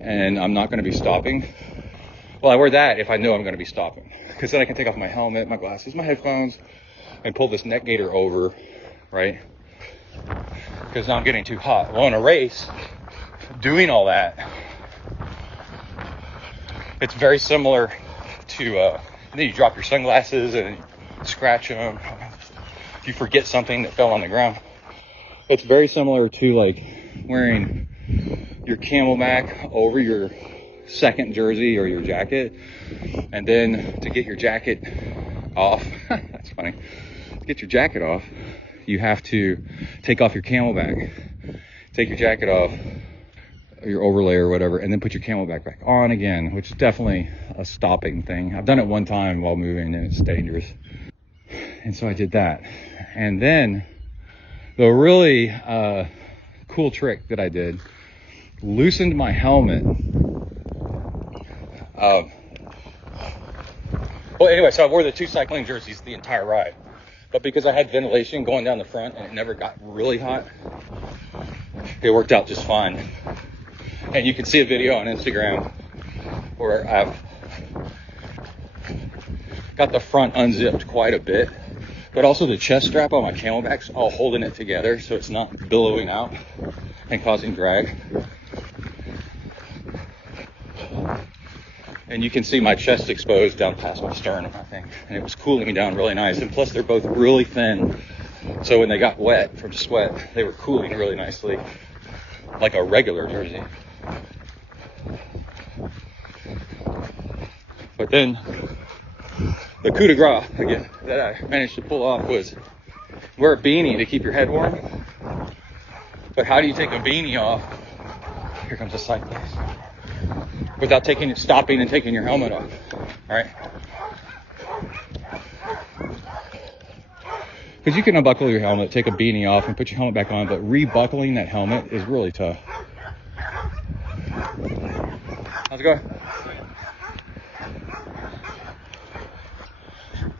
and I'm not going to be stopping, well, I wear that if I know I'm going to be stopping, because then I can take off my helmet, my glasses, my headphones, and pull this neck gaiter over, right? Because now I'm getting too hot. Well, in a race, doing all that, it's very similar to, then you drop your sunglasses and scratch them. If you forget something that fell on the ground, it's very similar to like wearing your camelback over your second jersey or your jacket, and then to get your jacket off, that's funny, to get your jacket off, you have to take off your camelback, take your jacket off, your overlay or whatever, and then put your camelback back on again, which is definitely a stopping thing. I've done it one time while moving and it's dangerous. And so I did that. And then the really cool trick that I did, loosened my helmet. Well, anyway, so I wore the two cycling jerseys the entire ride. But because I had ventilation going down the front and it never got really hot, it worked out just fine. And you can see a video on Instagram where I've got the front unzipped quite a bit, but also the chest strap on my camelback's all holding it together so it's not billowing out and causing drag. And you can see my chest exposed down past my sternum, I think. And it was cooling me down really nice. And plus they're both really thin. So when they got wet from sweat, they were cooling really nicely, like a regular jersey. But then the coup de grace again that I managed to pull off was wear a beanie to keep your head warm. But how do you take a beanie off? Here comes a cyclist. Without stopping and taking your helmet off. All right. Because you can unbuckle your helmet, take a beanie off, and put your helmet back on, but rebuckling that helmet is really tough. How's it going?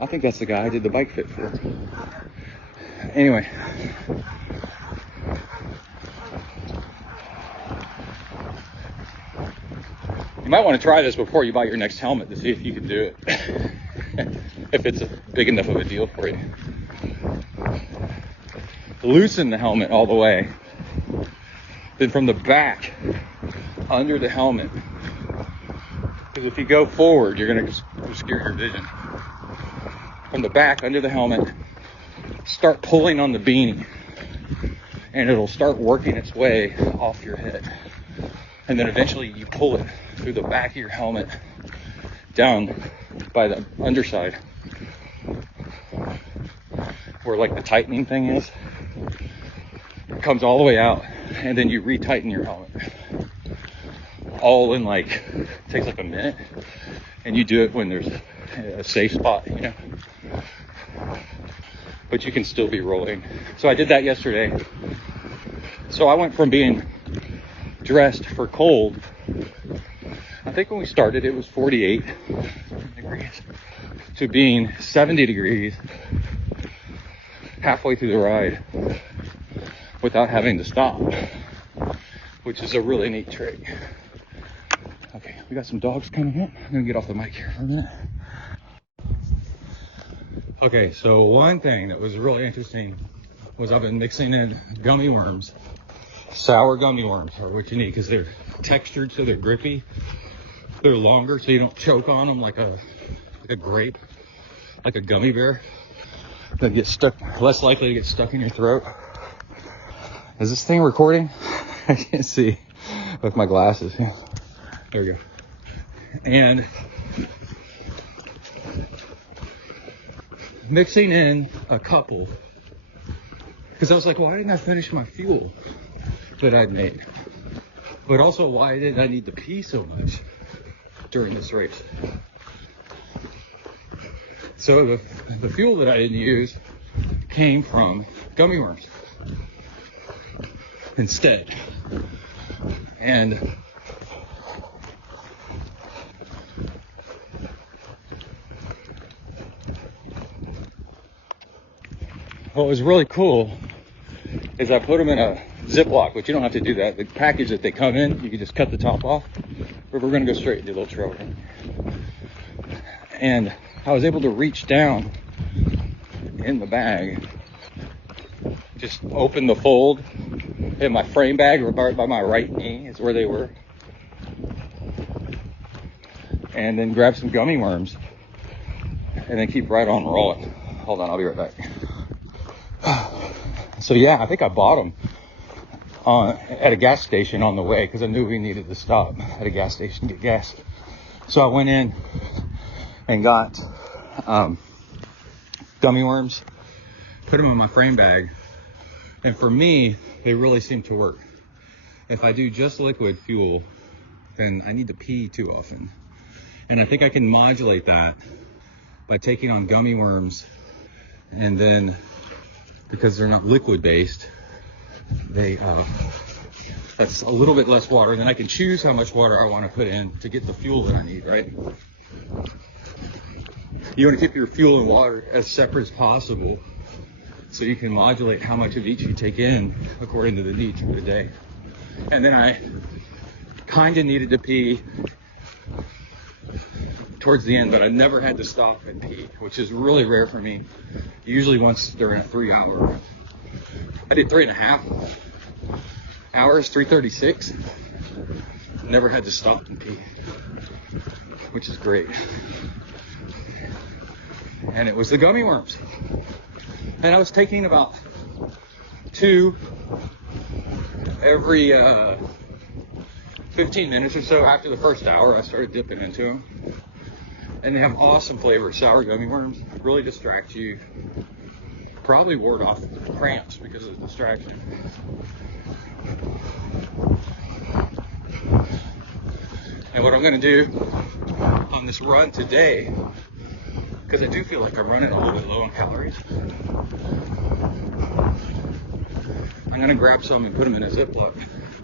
I think that's the guy I did the bike fit for. Anyway. You might want to try this before you buy your next helmet to see if you can do it. If it's big enough of a deal for you. Loosen the helmet all the way. Then from the back, under the helmet. Because if you go forward, you're going to obscure your vision. From the back, under the helmet, start pulling on the beanie. And it'll start working its way off your head. And then eventually you pull it through the back of your helmet down by the underside. Where like the tightening thing is. It comes all the way out, and then you retighten your helmet. All in like, takes like a minute, and you do it when there's a safe spot, you know. But you can still be rolling. So I did that yesterday. So I went from being dressed for cold, I think when we started it was 48 degrees, to being 70 degrees halfway through the ride without having to stop, which is a really neat trick. Okay, we got some dogs coming up. I'm gonna get off the mic here for a minute. Okay, so one thing that was really interesting was I've been mixing in gummy worms. Sour gummy worms are what you need because they're textured so they're grippy. They're longer so you don't choke on them like a grape, like a gummy bear. They'll get stuck, less likely to get stuck in your throat. Is this thing recording? I can't see with my glasses. There we go. And mixing in a couple, because I was like, why didn't I finish my fuel that I'd made? But also, why did I need to pee so much during this race? So the fuel that I didn't use came from gummy worms instead. And what was really cool is I put them in a Ziploc, but you don't have to do that. The package that they come in, you can just cut the top off. But we're going to go straight into the little trail run. And I was able to reach down in the bag, just open the fold in my frame bag, right by my right knee is where they were. And then grab some gummy worms and then keep right on rolling. Hold on, I'll be right back. So yeah, I think I bought them at a gas station on the way because I knew we needed to stop at a gas station to get gas. So I went in and got gummy worms, put them in my frame bag, and for me, they really seem to work. If I do just liquid fuel, then I need to pee too often. And I think I can modulate that by taking on gummy worms, and then because they're not liquid based, that's a little bit less water. Then I can choose how much water I want to put in to get the fuel that I need, right? You want to keep your fuel and water as separate as possible so you can modulate how much of each you take in according to the needs for the day. And then I kind of needed to pee towards the end, but I never had to stop and pee, which is really rare for me. Usually once during a 3 hour. I did 3.5 hours, 3:36. Never had to stop and pee, which is great. And it was the gummy worms. And I was taking about 2 every 15 minutes or so. After the first hour, I started dipping into them. And they have awesome flavor. Sour gummy worms really distract you. Probably ward off cramps because of the distraction. And what I'm going to do on this run today, because I do feel like I'm running a little bit low on calories, I'm going to grab some and put them in a Ziploc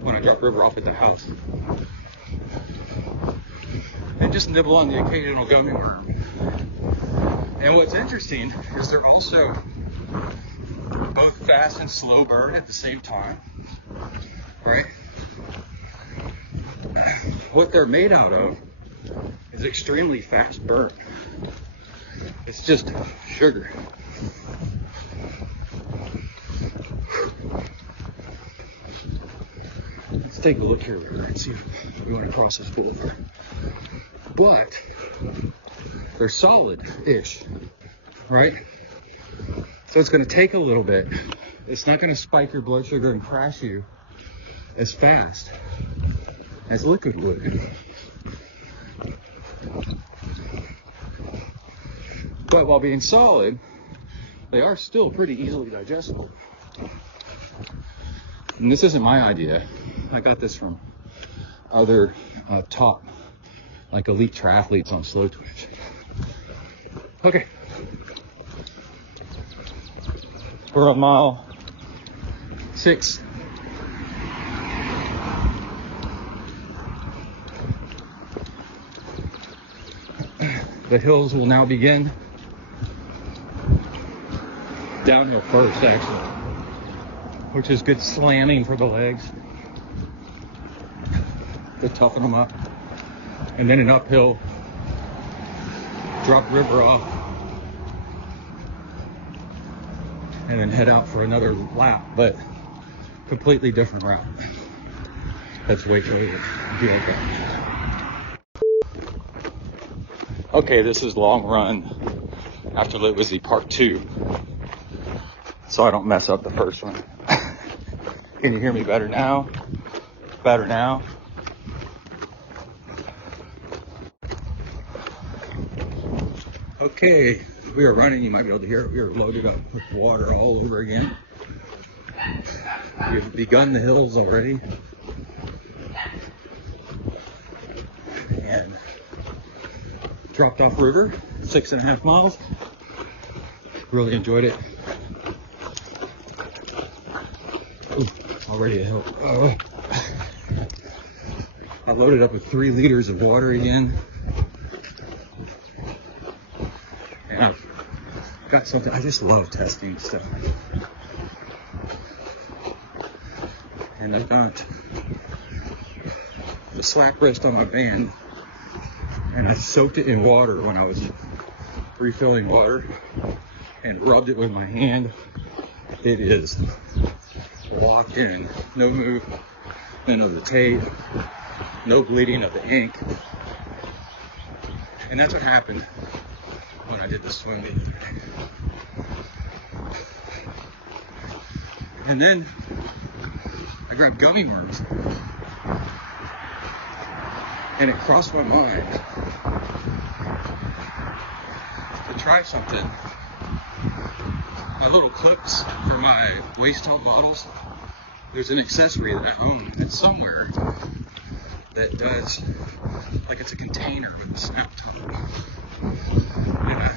when I drop River off at the house. And just nibble on the occasional gummy worm. And what's interesting is they're also both fast and slow burn at the same time, right? What they're made out of is extremely fast burn. It's just sugar. Let's take a look here and see if we want to cross this boulevard. But they're solid-ish, right? So it's going to take a little bit. It's not going to spike your blood sugar and crash you as fast as liquid would. But while being solid, they are still pretty easily digestible. And this isn't my idea. I got this from other top, like elite triathletes on Slow Twitch. Okay. We're on mile 6. The hills will now begin. Downhill first, actually, which is good slamming for the legs to toughen them up. And then an uphill, drop River off, and then head out for another lap, but completely different route. Let's wait till we be okay. Okay, this is long run after Lit Whizzy part 2, so I don't mess up the first one. Can you hear me better now? Better now? Okay, we are running. You might be able to hear it. We are loaded up with water all over again. We've begun the hills already. And dropped off River, 6.5 miles. Really enjoyed it. Ooh, already a hill. Oh. I loaded up with 3 liters of water again. And I've got something, I just love testing stuff. And I've got the slack wrist on my band, and I soaked it in water when I was refilling water and rubbed it with my hand. It is locked in, no movement of the tape, no bleeding of the ink. And that's what happened when I did the swim the other day. And then I grabbed gummy worms, and it crossed my mind to try something. My little clips for my waist top bottles, there's an accessory that I own that's somewhere that does, like it's a container with a snap top. And I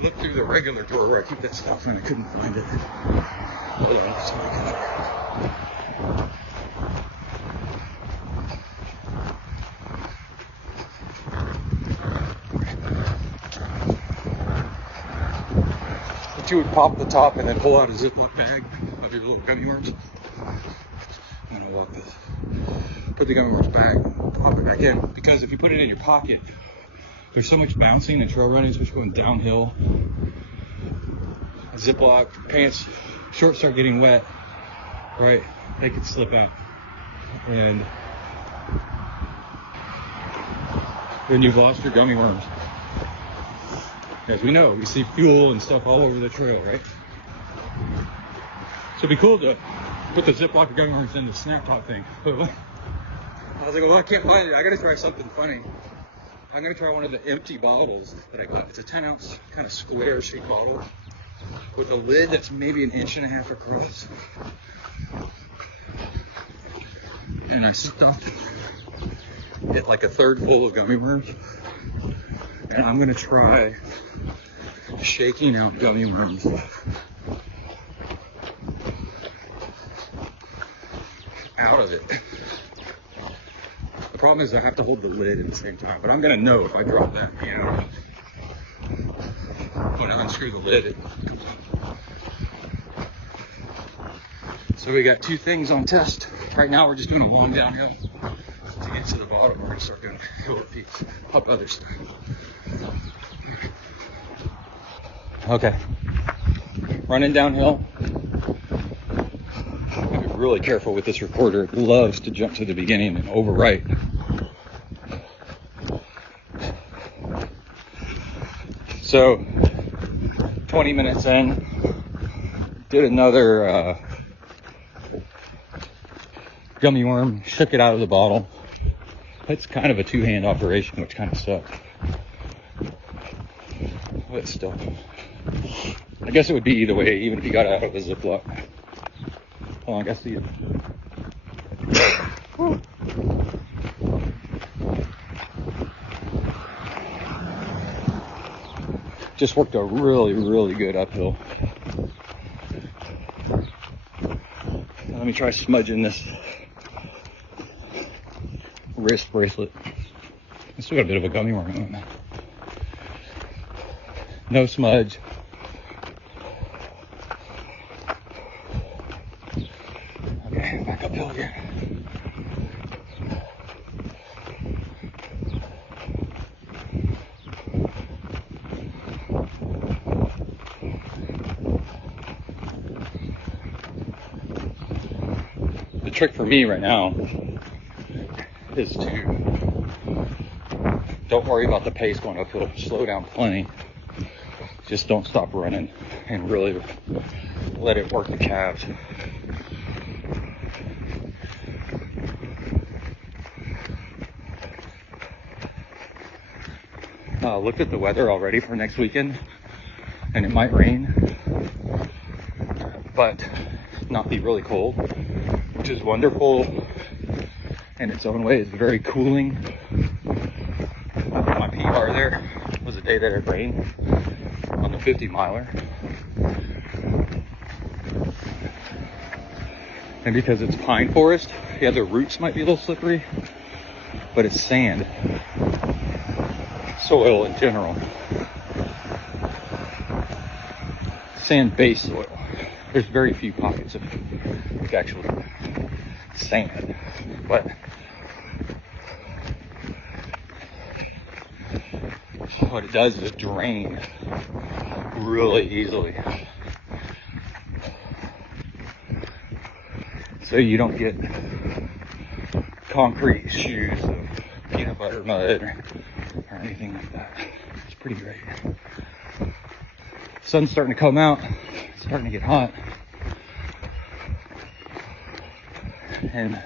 looked through the regular drawer where I keep that stuff and I couldn't find it. Hold on, just a minute. But you would pop the top and then pull out a Ziploc bag of your little gummy worms. I'm gonna walk this. Put the gummy worms back, pop it back in, because if you put it in your pocket, there's so much bouncing and trail running, especially going downhill. A Ziploc, pants, shorts start getting wet, right? They could slip out. And then you've lost your gummy worms. As we know, we see fuel and stuff all over the trail, right? So it'd be cool to put the Ziploc of gummy worms in the snap top thing. I was like, well, I can't find it. I gotta try something funny. I'm gonna try one of the empty bottles that I got. It's a 10-ounce kind of square shaped bottle with a lid that's maybe 1.5 inches across. And I stuffed it like a third full of gummy worms. And I'm gonna try shaking out gummy worms out of it. The problem is I have to hold the lid at the same time, but I'm gonna know if I drop that out. I'm gonna unscrew the lid. So we got 2 things on test. Right now we're just doing a long downhill. To get to the bottom, we're gonna start doing hill repeats, up other stuff. Okay, running downhill. I'll be really careful with this recorder. It loves to jump to the beginning and overwrite. So, 20 minutes in, did another gummy worm, shook it out of the bottle. It's kind of a 2-hand operation, which kind of sucks. But still, I guess it would be either way, even if you got out of the Ziploc. Hold on, I gotta see it. Just worked a really, really good uphill. Let me try smudging this wrist bracelet. I still got a bit of a gummy worm on it. No smudge. Okay, back uphill again. The trick for me right now is to don't worry about the pace going uphill. Slow down plenty. Just don't stop running and really let it work the calves. Looked at the weather already for next weekend, and it might rain, but not be really cold, which is wonderful in its own way. It's very cooling. My PR there was a day that it rained on the 50 miler. And because it's pine forest, yeah, the roots might be a little slippery, but it's sand. Soil in general. Sand-based soil. There's very few pockets of actual sand, but what it does is drain really easily. So you don't get concrete shoes of peanut butter mud or anything like that. It's pretty great. Sun's starting to come out. It's starting to get hot. And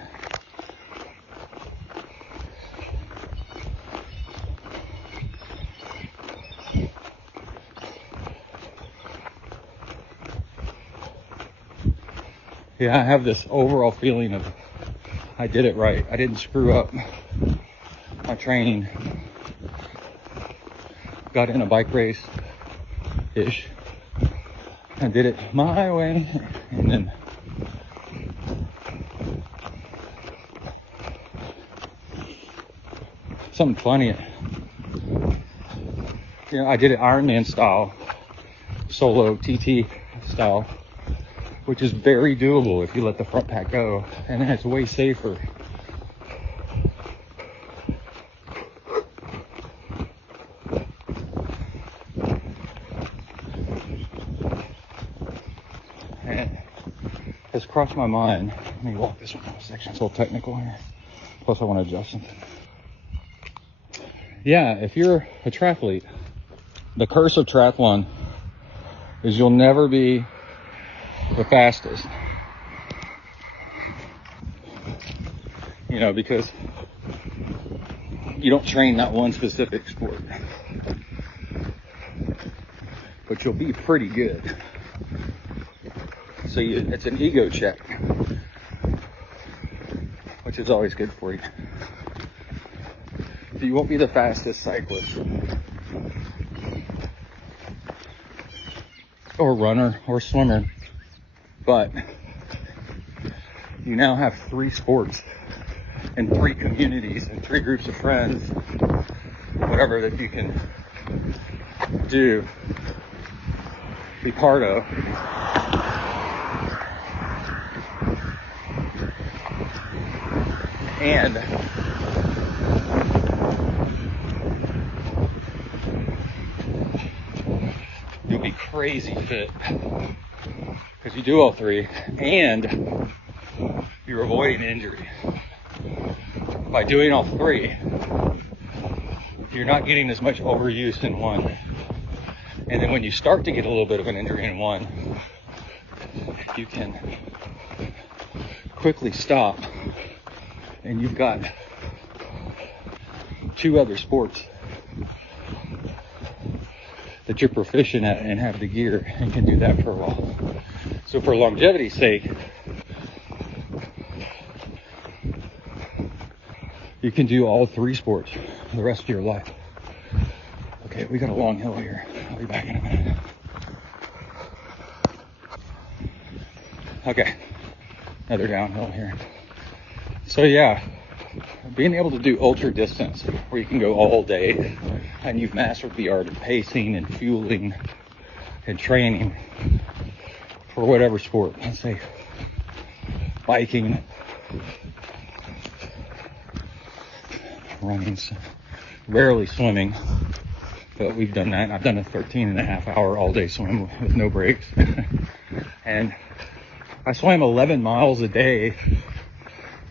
yeah, I have this overall feeling of I did it right. I didn't screw up my training. Got in a bike race-ish. I did it my way, and then something funny. You know, I did it Ironman style, solo TT style, which is very doable if you let the front pack go, and then it's way safer. And it's crossed my mind. Let me walk this one out of section. It's a little technical here. Plus I want to adjust something. Yeah, if you're a triathlete, the curse of triathlon is you'll never be the fastest. You know, because you don't train that one specific sport, but you'll be pretty good. So it's an ego check, which is always good for you. So you won't be the fastest cyclist or runner or swimmer, but you now have 3 sports and 3 communities and 3 groups of friends, whatever, that you can do, be part of. And you'll be crazy fit because you do all 3, and you're avoiding injury. By doing all 3, you're not getting as much overuse in one. And then when you start to get a little bit of an injury in one, you can quickly stop, and you've got 2 other sports that you're proficient at and have the gear and can do that for a while. So for longevity's sake, you can do all 3 sports for the rest of your life. Okay, we got a long hill here. I'll be back in a minute. Okay, another downhill here. So yeah, being able to do ultra distance where you can go all day and you've mastered the art of pacing and fueling and training for whatever sport. Let's say biking, running, rarely swimming, but we've done that. I've done a 13.5-hour all-day swim with no breaks. And I swam 11 miles a day,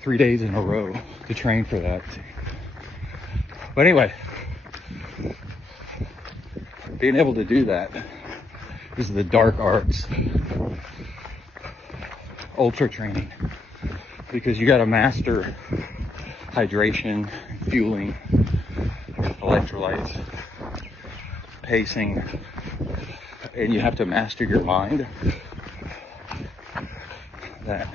3 days in a row to train for that. But anyway, being able to do that is the dark arts, ultra training, because you got to master hydration, fueling, electrolytes, pacing, and you have to master your mind. That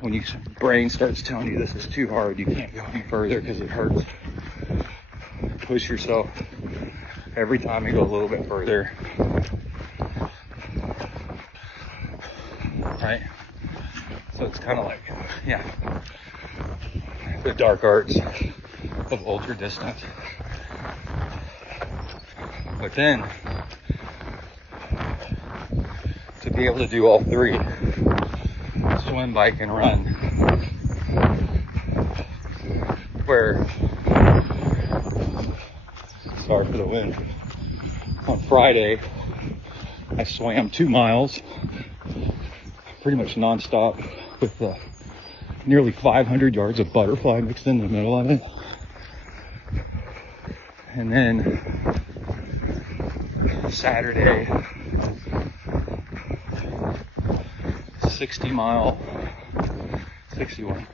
when your brain starts telling you this is too hard, you can't go any further because it hurts. Push yourself every time you go a little bit further. Right? So it's kind of like, yeah, the dark arts of ultra distance. But then, to be able to do all 3, swim, bike, and run, where, sorry for the wind, on Friday, I swam 2 miles, pretty much nonstop, with nearly 500 yards of butterfly mixed in the middle of it. And then Saturday, 61,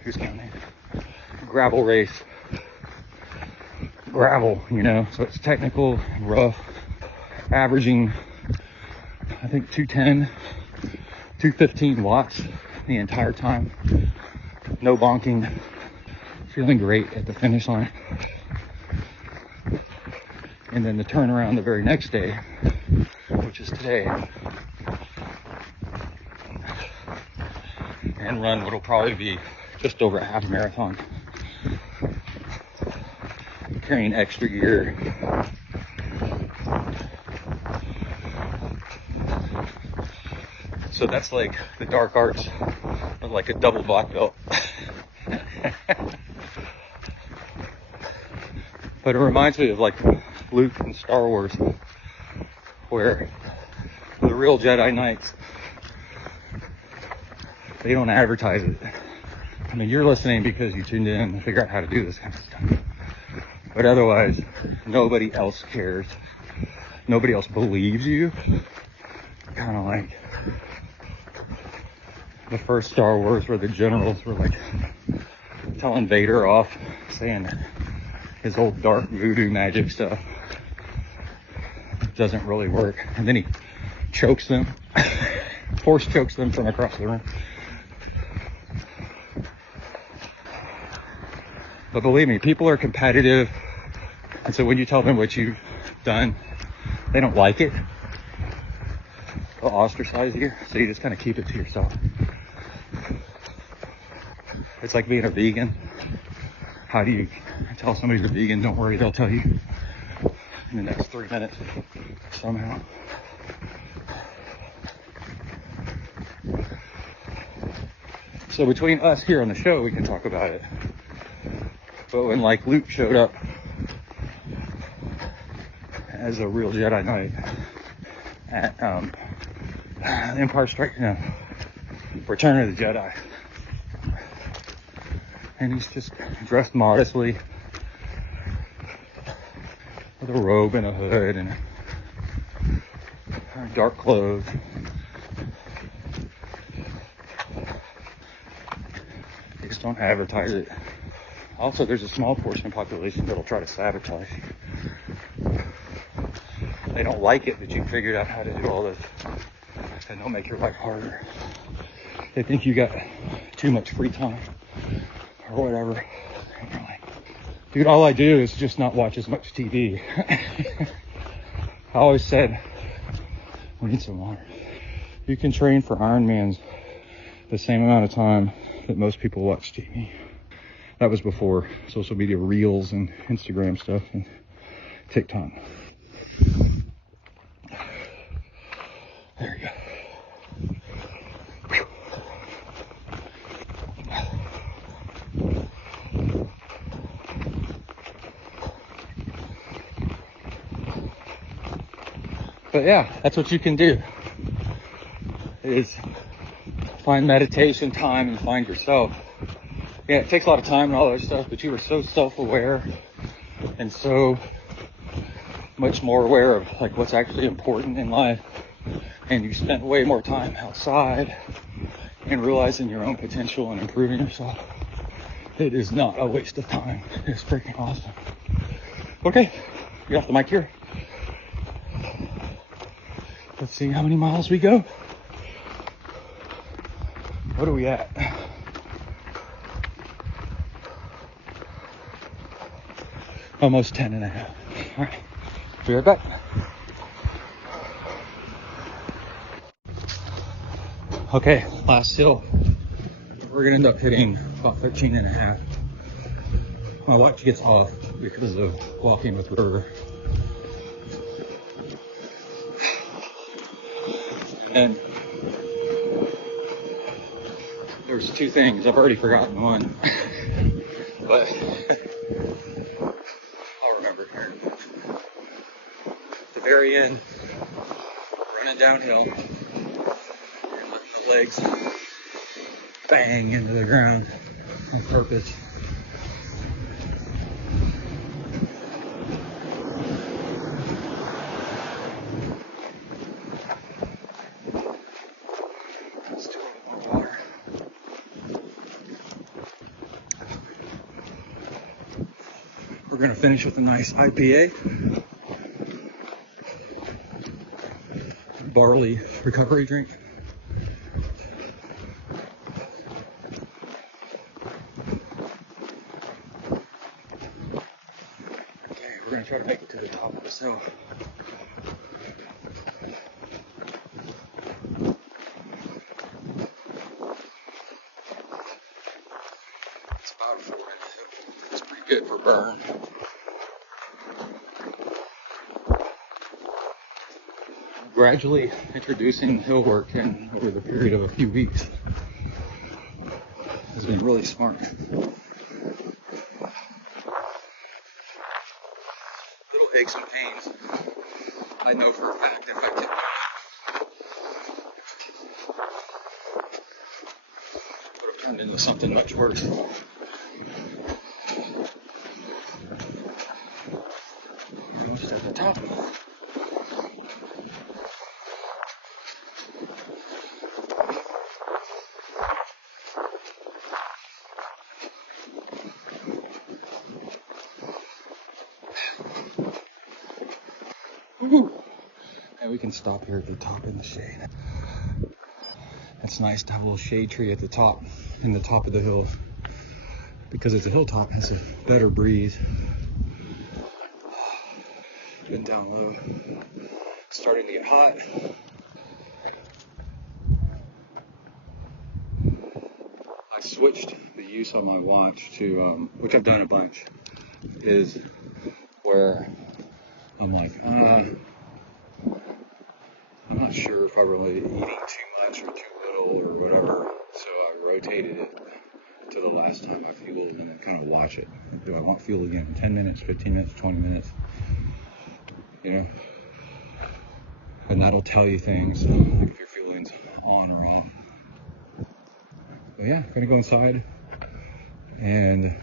who's counting? Gravel race. Gravel, you know, so it's technical, rough, averaging, I think 210, 215 watts the entire time. No bonking. Feeling great at the finish line. And then the turnaround the very next day, which is today, and run what'll probably be just over a half marathon. Carrying extra gear. So that's like the dark arts of like a double black belt. But it reminds me of like Luke in Star Wars, where the real Jedi Knights, they don't advertise it. I mean, you're listening because you tuned in to figure out how to do this kind of stuff. But otherwise, nobody else cares. Nobody else believes you. Kind of like the first Star Wars where the generals were like, telling Vader off, saying his old dark voodoo magic stuff doesn't really work. And then he chokes them, force chokes them from across the room. But believe me, people are competitive. And so when you tell them what you've done, they don't like it. They'll ostracize you. So you just kind of keep it to yourself. It's like being a vegan. How do you tell somebody you're vegan? Don't worry, they'll tell you in the next 3 minutes somehow. So between us here on the show, we can talk about it. But when like Luke showed up as a real Jedi Knight at Empire Strikes, Return of the Jedi, and he's just dressed modestly with a robe and a hood and dark clothes. They just don't advertise it. Also, there's a small portion of the population that'll try to sabotage you. They don't like it that you figured out how to do all this, and they'll make your life harder. They think you got too much free time or whatever. And you're like, dude, all I do is just not watch as much TV. I always said, we need some water. You can train for Ironmans the same amount of time that most people watch TV. That was before social media reels and Instagram stuff and TikTok. There you go. But yeah, that's what you can do, is find meditation time and find yourself. Yeah, it takes a lot of time and all that stuff, but you were so self-aware and so much more aware of like what's actually important in life. And you spent way more time outside and realizing your own potential and improving yourself. It is not a waste of time. It's freaking awesome. Okay, get off the mic here. Let's see how many miles we go. What are we at? Almost 10 and a half. All right, be right back. Okay, last hill. We're gonna end up hitting about 13 and a half. My watch gets off because of walking with River. And there's two things. I've already forgotten one. But I'll remember here. At the very end, running downhill, and letting the legs bang into the ground on purpose. Let's do a little more water. We're going to finish with a nice IPA. Barley recovery drink. Okay, we're going to try to make it to the top of this hill. It's about 4 minutes. It's pretty good for burn. Gradually introducing hill work in over the period of a few weeks has been really smart. Little aches and pains. I know for a fact if I can would have turned into something much worse. Almost at the top. we can stop here at the top in the shade. It's nice to have a little shade tree at the top, in the top of the hill, because it's a hilltop, it's a better breeze. Been down low, starting to get hot. I switched the use on my watch to, which I've done a bunch, is where I'm like, I'm not sure if I'm really eating too much or too little or whatever. So I rotated it to the last time I fueled and then kind of watch it. Do I want fuel again? 10 minutes, 15 minutes, 20 minutes? You know? And that'll tell you things, like if your fueling's on or off. But yeah, gonna go inside and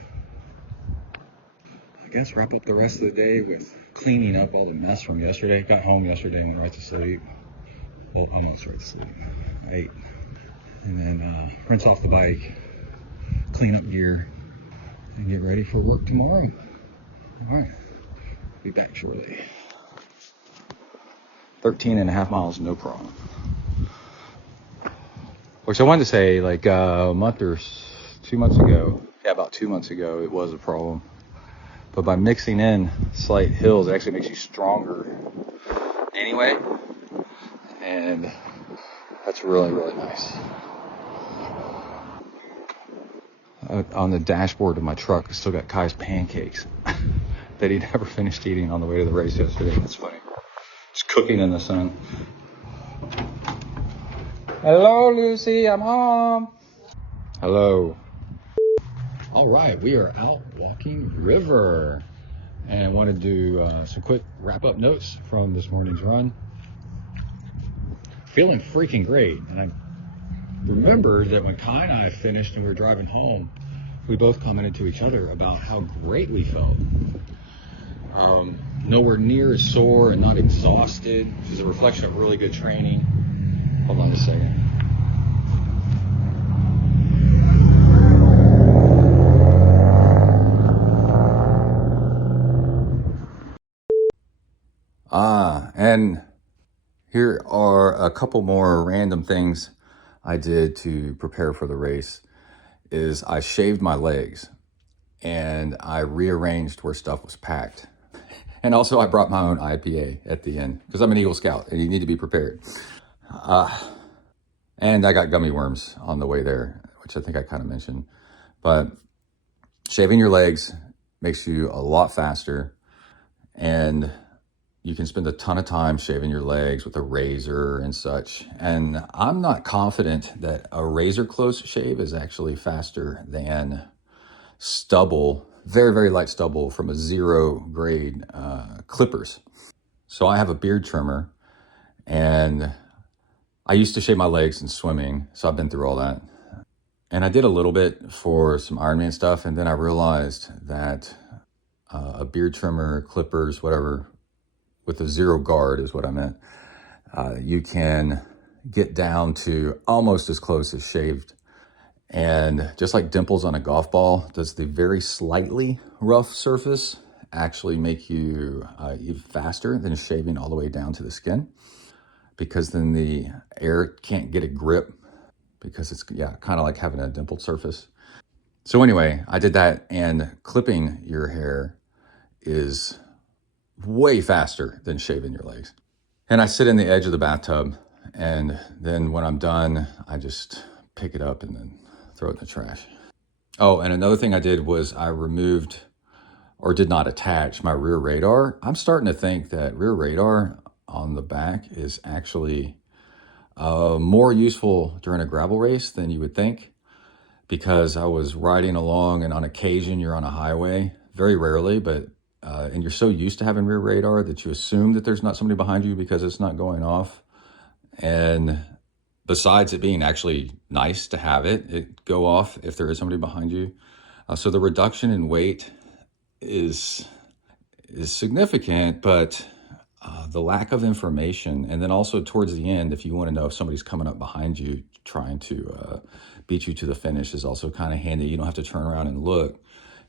I guess wrap up the rest of the day with cleaning up all the mess from yesterday. Got home yesterday and went right to sleep. Well, almost right to sleep. I ate. And then rinse off the bike, clean up gear, and get ready for work tomorrow. All right. Be back shortly. 13.5 miles, no problem. Which I wanted to say, like a month or 2 months ago, yeah, about 2 months ago, it was a problem. But by mixing in slight hills, it actually makes you stronger anyway. And that's really, really nice. On the dashboard of my truck, I still got Kai's pancakes that he never finished eating on the way to the race yesterday. That's funny. Just cooking in the sun. Hello, Lucy, I'm home. Hello. All right, we are out walking river. And I want to do some quick wrap-up notes from this morning's run. Feeling freaking great. And I remembered that when Kai and I finished and we were driving home, we both commented to each other about how great we felt. Nowhere near as sore and not exhausted, which is a reflection of really good training. Hold on a second. And here are a couple more random things I did to prepare for the race. Is I shaved my legs and I rearranged where stuff was packed. And also I brought my own IPA at the end because I'm an Eagle Scout and you need to be prepared. And I got gummy worms on the way there, which I think I kind of mentioned. But shaving your legs makes you a lot faster, and you can spend a ton of time shaving your legs with a razor and such. And I'm not confident that a razor close shave is actually faster than stubble, very, very light stubble from a 0 grade clippers. So I have a beard trimmer, and I used to shave my legs in swimming, so I've been through all that. And I did a little bit for some Ironman stuff, and then I realized that a beard trimmer, clippers, whatever, with a 0 guard is what I meant. You can get down to almost as close as shaved. And just like dimples on a golf ball, does the very slightly rough surface actually make you even faster than shaving all the way down to the skin? Because then the air can't get a grip, because it's, yeah, kind of like having a dimpled surface. So anyway, I did that, and clipping your hair is way faster than shaving your legs. And I sit in the edge of the bathtub, and then when I'm done, I just pick it up and then throw it in the trash. Oh, and another thing I did was I removed, or did not attach, my rear radar. I'm starting to think that rear radar on the back is actually more useful during a gravel race than you would think, because I was riding along, and on occasion you're on a highway, very rarely, but and you're so used to having rear radar that you assume that there's not somebody behind you because it's not going off. And besides it being actually nice to have it go off if there is somebody behind you. So the reduction in weight is significant, but the lack of information, and then also towards the end, if you want to know if somebody's coming up behind you trying to beat you to the finish, is also kind of handy. You don't have to turn around and look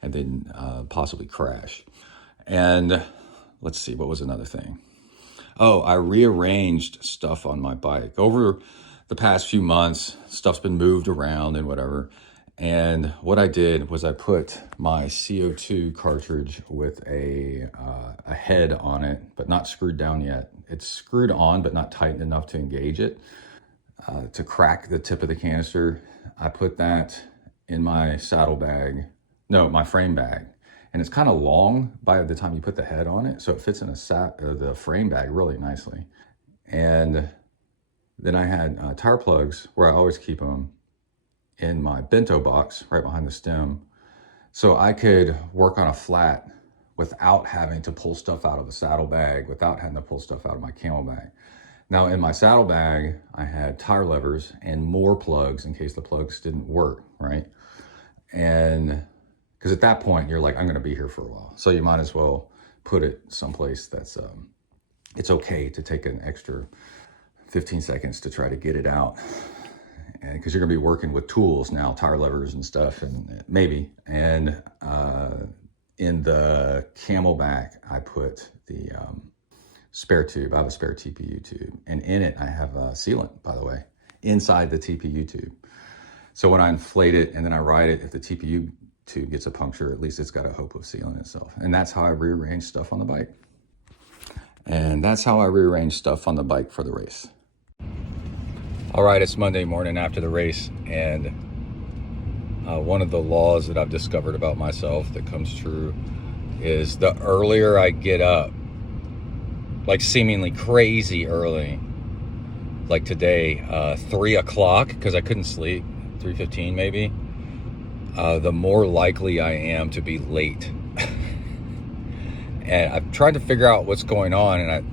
and then possibly crash. And let's see, what was another thing? I rearranged stuff on my bike. Over the past few months, stuff's been moved around and whatever. And what I did was I put my CO2 cartridge with a head on it, but not screwed down yet. It's screwed on, but not tightened enough to engage it, to crack the tip of the canister. I put that in my my frame bag. And it's kind of long by the time you put the head on it, so it fits in the frame bag really nicely. And then I had tire plugs where I always keep them in my bento box right behind the stem, so I could work on a flat without having to pull stuff out of the saddlebag, without having to pull stuff out of my camel bag. Now in my saddlebag, I had tire levers and more plugs in case the plugs didn't work, right? And because at that point you're like, I'm going to be here for a while, so you might as well put it someplace that's it's okay to take an extra 15 seconds to try to get it out, and because you're going to be working with tools now, tire levers and stuff, and maybe. And in the camelback, I put the spare tube. I have a spare TPU tube, and in it I have a sealant, by the way, inside the TPU tube. So when I inflate it and then I ride it, if the TPU tube gets a puncture, at least it's got a hope of sealing itself. And that's how I rearrange stuff on the bike. And that's how I rearrange stuff on the bike for the race. All right, it's Monday morning after the race, and one of the laws that I've discovered about myself that comes true is the earlier I get up, like seemingly crazy early, like today, 3 o'clock, because I couldn't sleep, 3:15 maybe, the more likely I am to be late. And I've tried to figure out what's going on, and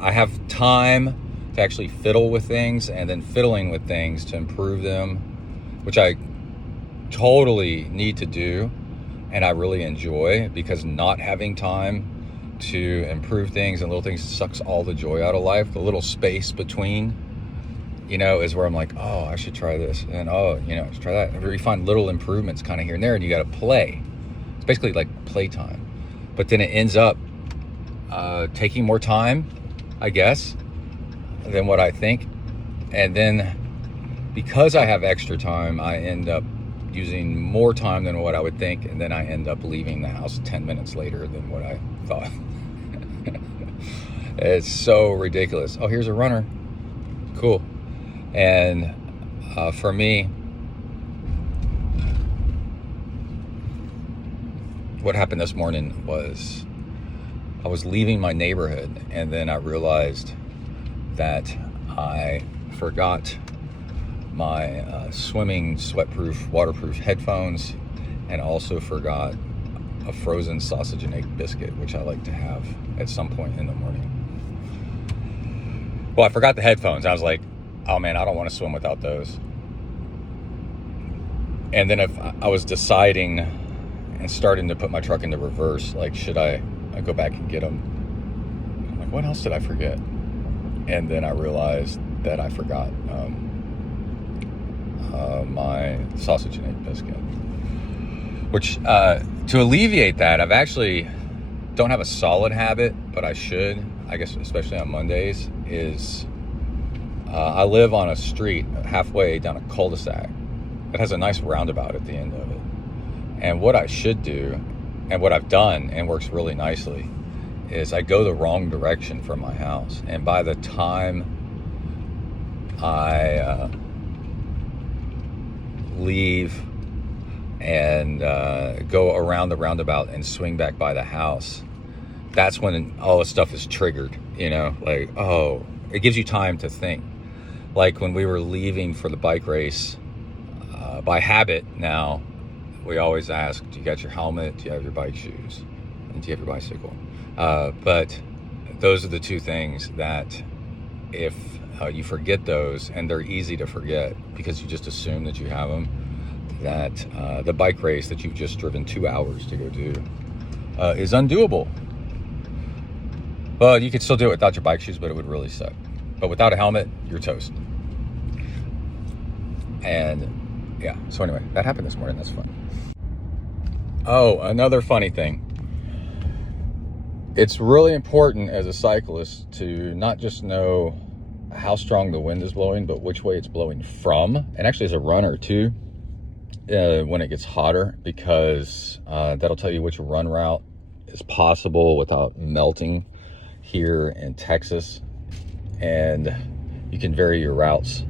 I have time to actually fiddle with things, and then fiddling with things to improve them, which I totally need to do, and I really enjoy, because not having time to improve things and little things sucks all the joy out of life. The little space between, is where I'm like, oh, I should try this, and I should try that. You find little improvements kind of here and there, and you got to play. It's basically like playtime, but then it ends up taking more time, I guess, than what I think. And then because I have extra time, I end up using more time than what I would think, and then I end up leaving the house 10 minutes later than what I thought. It's so ridiculous. Oh, here's a runner. Cool. And for me, what happened this morning was I was leaving my neighborhood, and then I realized that I forgot my swimming sweatproof, waterproof headphones, and also forgot a frozen sausage and egg biscuit, which I like to have at some point in the morning. Well, I forgot the headphones. I was like, oh man, I don't want to swim without those. And then if I was deciding and starting to put my truck into reverse, like, should I go back and get them? I'm like, what else did I forget? And then I realized that I forgot my sausage and egg biscuit. Which, to alleviate that, I've actually don't have a solid habit, but I should, I guess, especially on Mondays, is I live on a street halfway down a cul-de-sac. It has a nice roundabout at the end of it. And what I should do, and what I've done, and works really nicely, is I go the wrong direction from my house. And by the time I leave and go around the roundabout and swing back by the house, that's when all this stuff is triggered, like, oh, it gives you time to think. Like when we were leaving for the bike race, by habit now, we always ask, do you got your helmet? Do you have your bike shoes? And do you have your bicycle? But those are the two things that if you forget those, and they're easy to forget because you just assume that you have them, that the bike race that you've just driven 2 hours to go do is undoable. Well, you could still do it without your bike shoes, but it would really suck. But without a helmet, you're toast. And yeah, so anyway, that happened this morning. That's fun. Oh, another funny thing. It's really important as a cyclist to not just know how strong the wind is blowing, but which way it's blowing from. And actually as a runner too, when it gets hotter, because that'll tell you which run route is possible without melting here in Texas. And you can vary your routes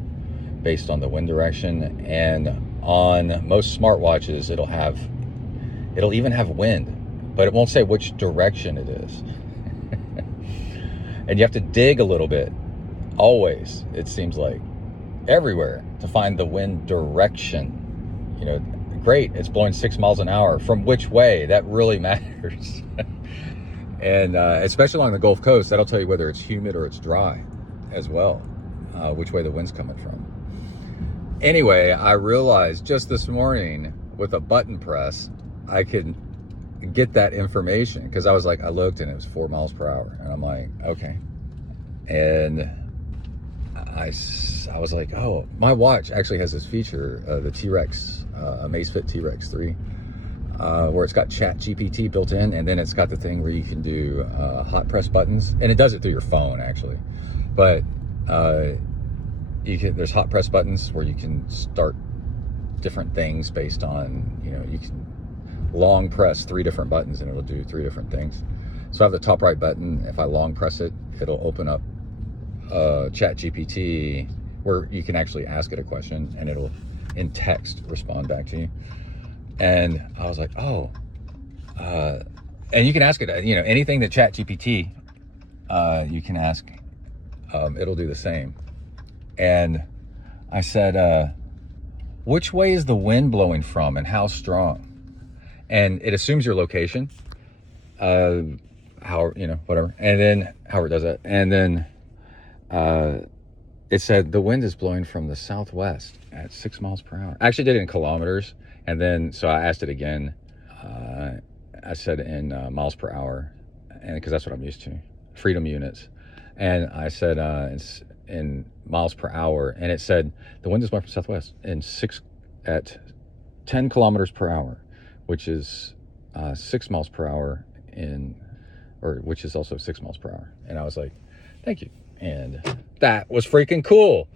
based on the wind direction. And on most smartwatches, it'll even have wind, but it won't say which direction it is. And you have to dig a little bit, always, it seems like, everywhere, to find the wind direction. You know, great, it's blowing 6 miles an hour. From which way? That really matters. And especially along the Gulf Coast, that'll tell you whether it's humid or it's dry as well, which way the wind's coming from. Anyway, I realized just this morning with a button press, I could get that information, because I was like, I looked and it was 4 miles per hour. And I'm like, okay. And I was like, oh, my watch actually has this feature, the T-Rex, Amazfit T-Rex 3, where it's got Chat GPT built in, and then it's got the thing where you can do hot press buttons, and it does it through your phone actually, but there's hot press buttons where you can start different things based on, you know, you can long press 3 different buttons and it'll do 3 different things. So I have the top right button. If I long press it, it'll open up Chat GPT, where you can actually ask it a question and it'll in text respond back to you. And I was like, oh, and you can ask it, you know, anything that Chat GPT you can ask, it'll do the same. And I said, which way is the wind blowing from and how strong? And it assumes your location, how, you know, whatever. And then how it does that. And then it said the wind is blowing from the southwest at 6 miles per hour. I actually did it in kilometers. And then, so I asked it again. I said in miles per hour, and because that's what I'm used to, freedom units. And I said it's in miles per hour, and it said the wind is blowing from southwest at 10 kilometers per hour, which is 6 miles per hour which is also 6 miles per hour. And I was like, thank you. And that was freaking cool.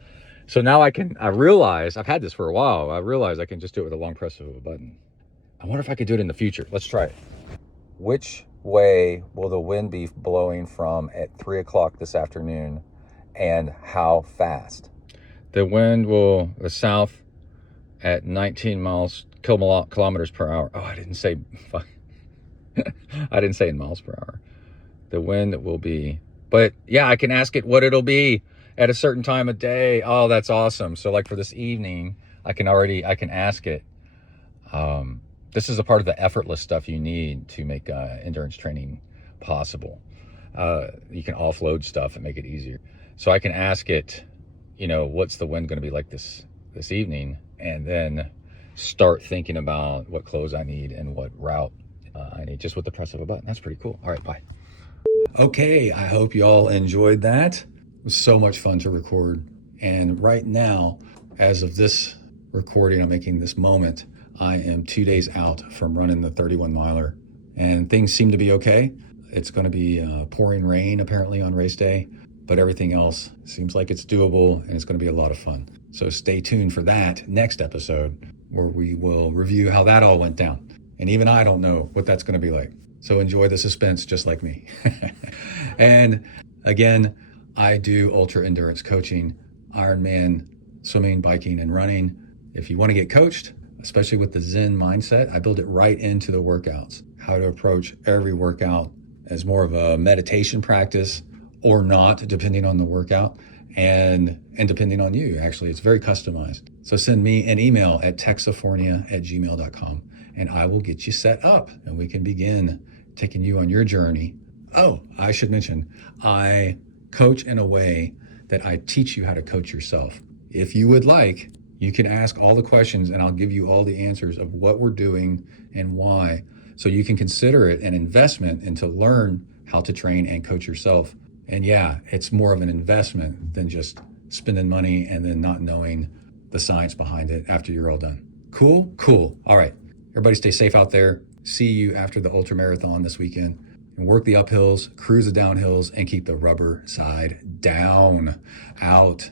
So now I realize, I've had this for a while. I realize I can just do it with a long press of a button. I wonder if I could do it in the future. Let's try it. Which way will the wind be blowing from at 3 o'clock this afternoon, and how fast? The wind will the south at 19 kilometers per hour. Oh, I didn't say in miles per hour. The wind will be, but yeah, I can ask it what it'll be at a certain time of day. Oh, that's awesome. So like for this evening, I can ask it. This is a part of the effortless stuff you need to make endurance training possible. You can offload stuff and make it easier. So I can ask it, you know, what's the wind going to be like this evening, and then start thinking about what clothes I need and what route I need, just with the press of a button. That's pretty cool. All right, bye. Okay, I hope you all enjoyed that. It was so much fun to record. And right now, as of this recording, I'm making this moment, I am 2 days out from running the 31 miler, and things seem to be okay. It's going to be pouring rain apparently on race day, but everything else seems like it's doable, and it's going to be a lot of fun. So stay tuned for that next episode, where we will review how that all went down. And even I don't know what that's going to be like. So enjoy the suspense just like me. And again, I do ultra endurance coaching, Ironman, swimming, biking, and running. If you want to get coached, especially with the Zen mindset, I build it right into the workouts. How to approach every workout as more of a meditation practice or not, depending on the workout and depending on you. Actually, it's very customized. So send me an email at texifornia@gmail.com and I will get you set up and we can begin taking you on your journey. Oh, I should mention, I coach in a way that I teach you how to coach yourself. If you would like, you can ask all the questions and I'll give you all the answers of what we're doing and why. So you can consider it an investment and to learn how to train and coach yourself. And yeah, it's more of an investment than just spending money and then not knowing the science behind it after you're all done. Cool? Cool. All right. Everybody stay safe out there. See you after the Ultramarathon this weekend. and work the uphills, cruise the downhills, and keep the rubber side down. Out.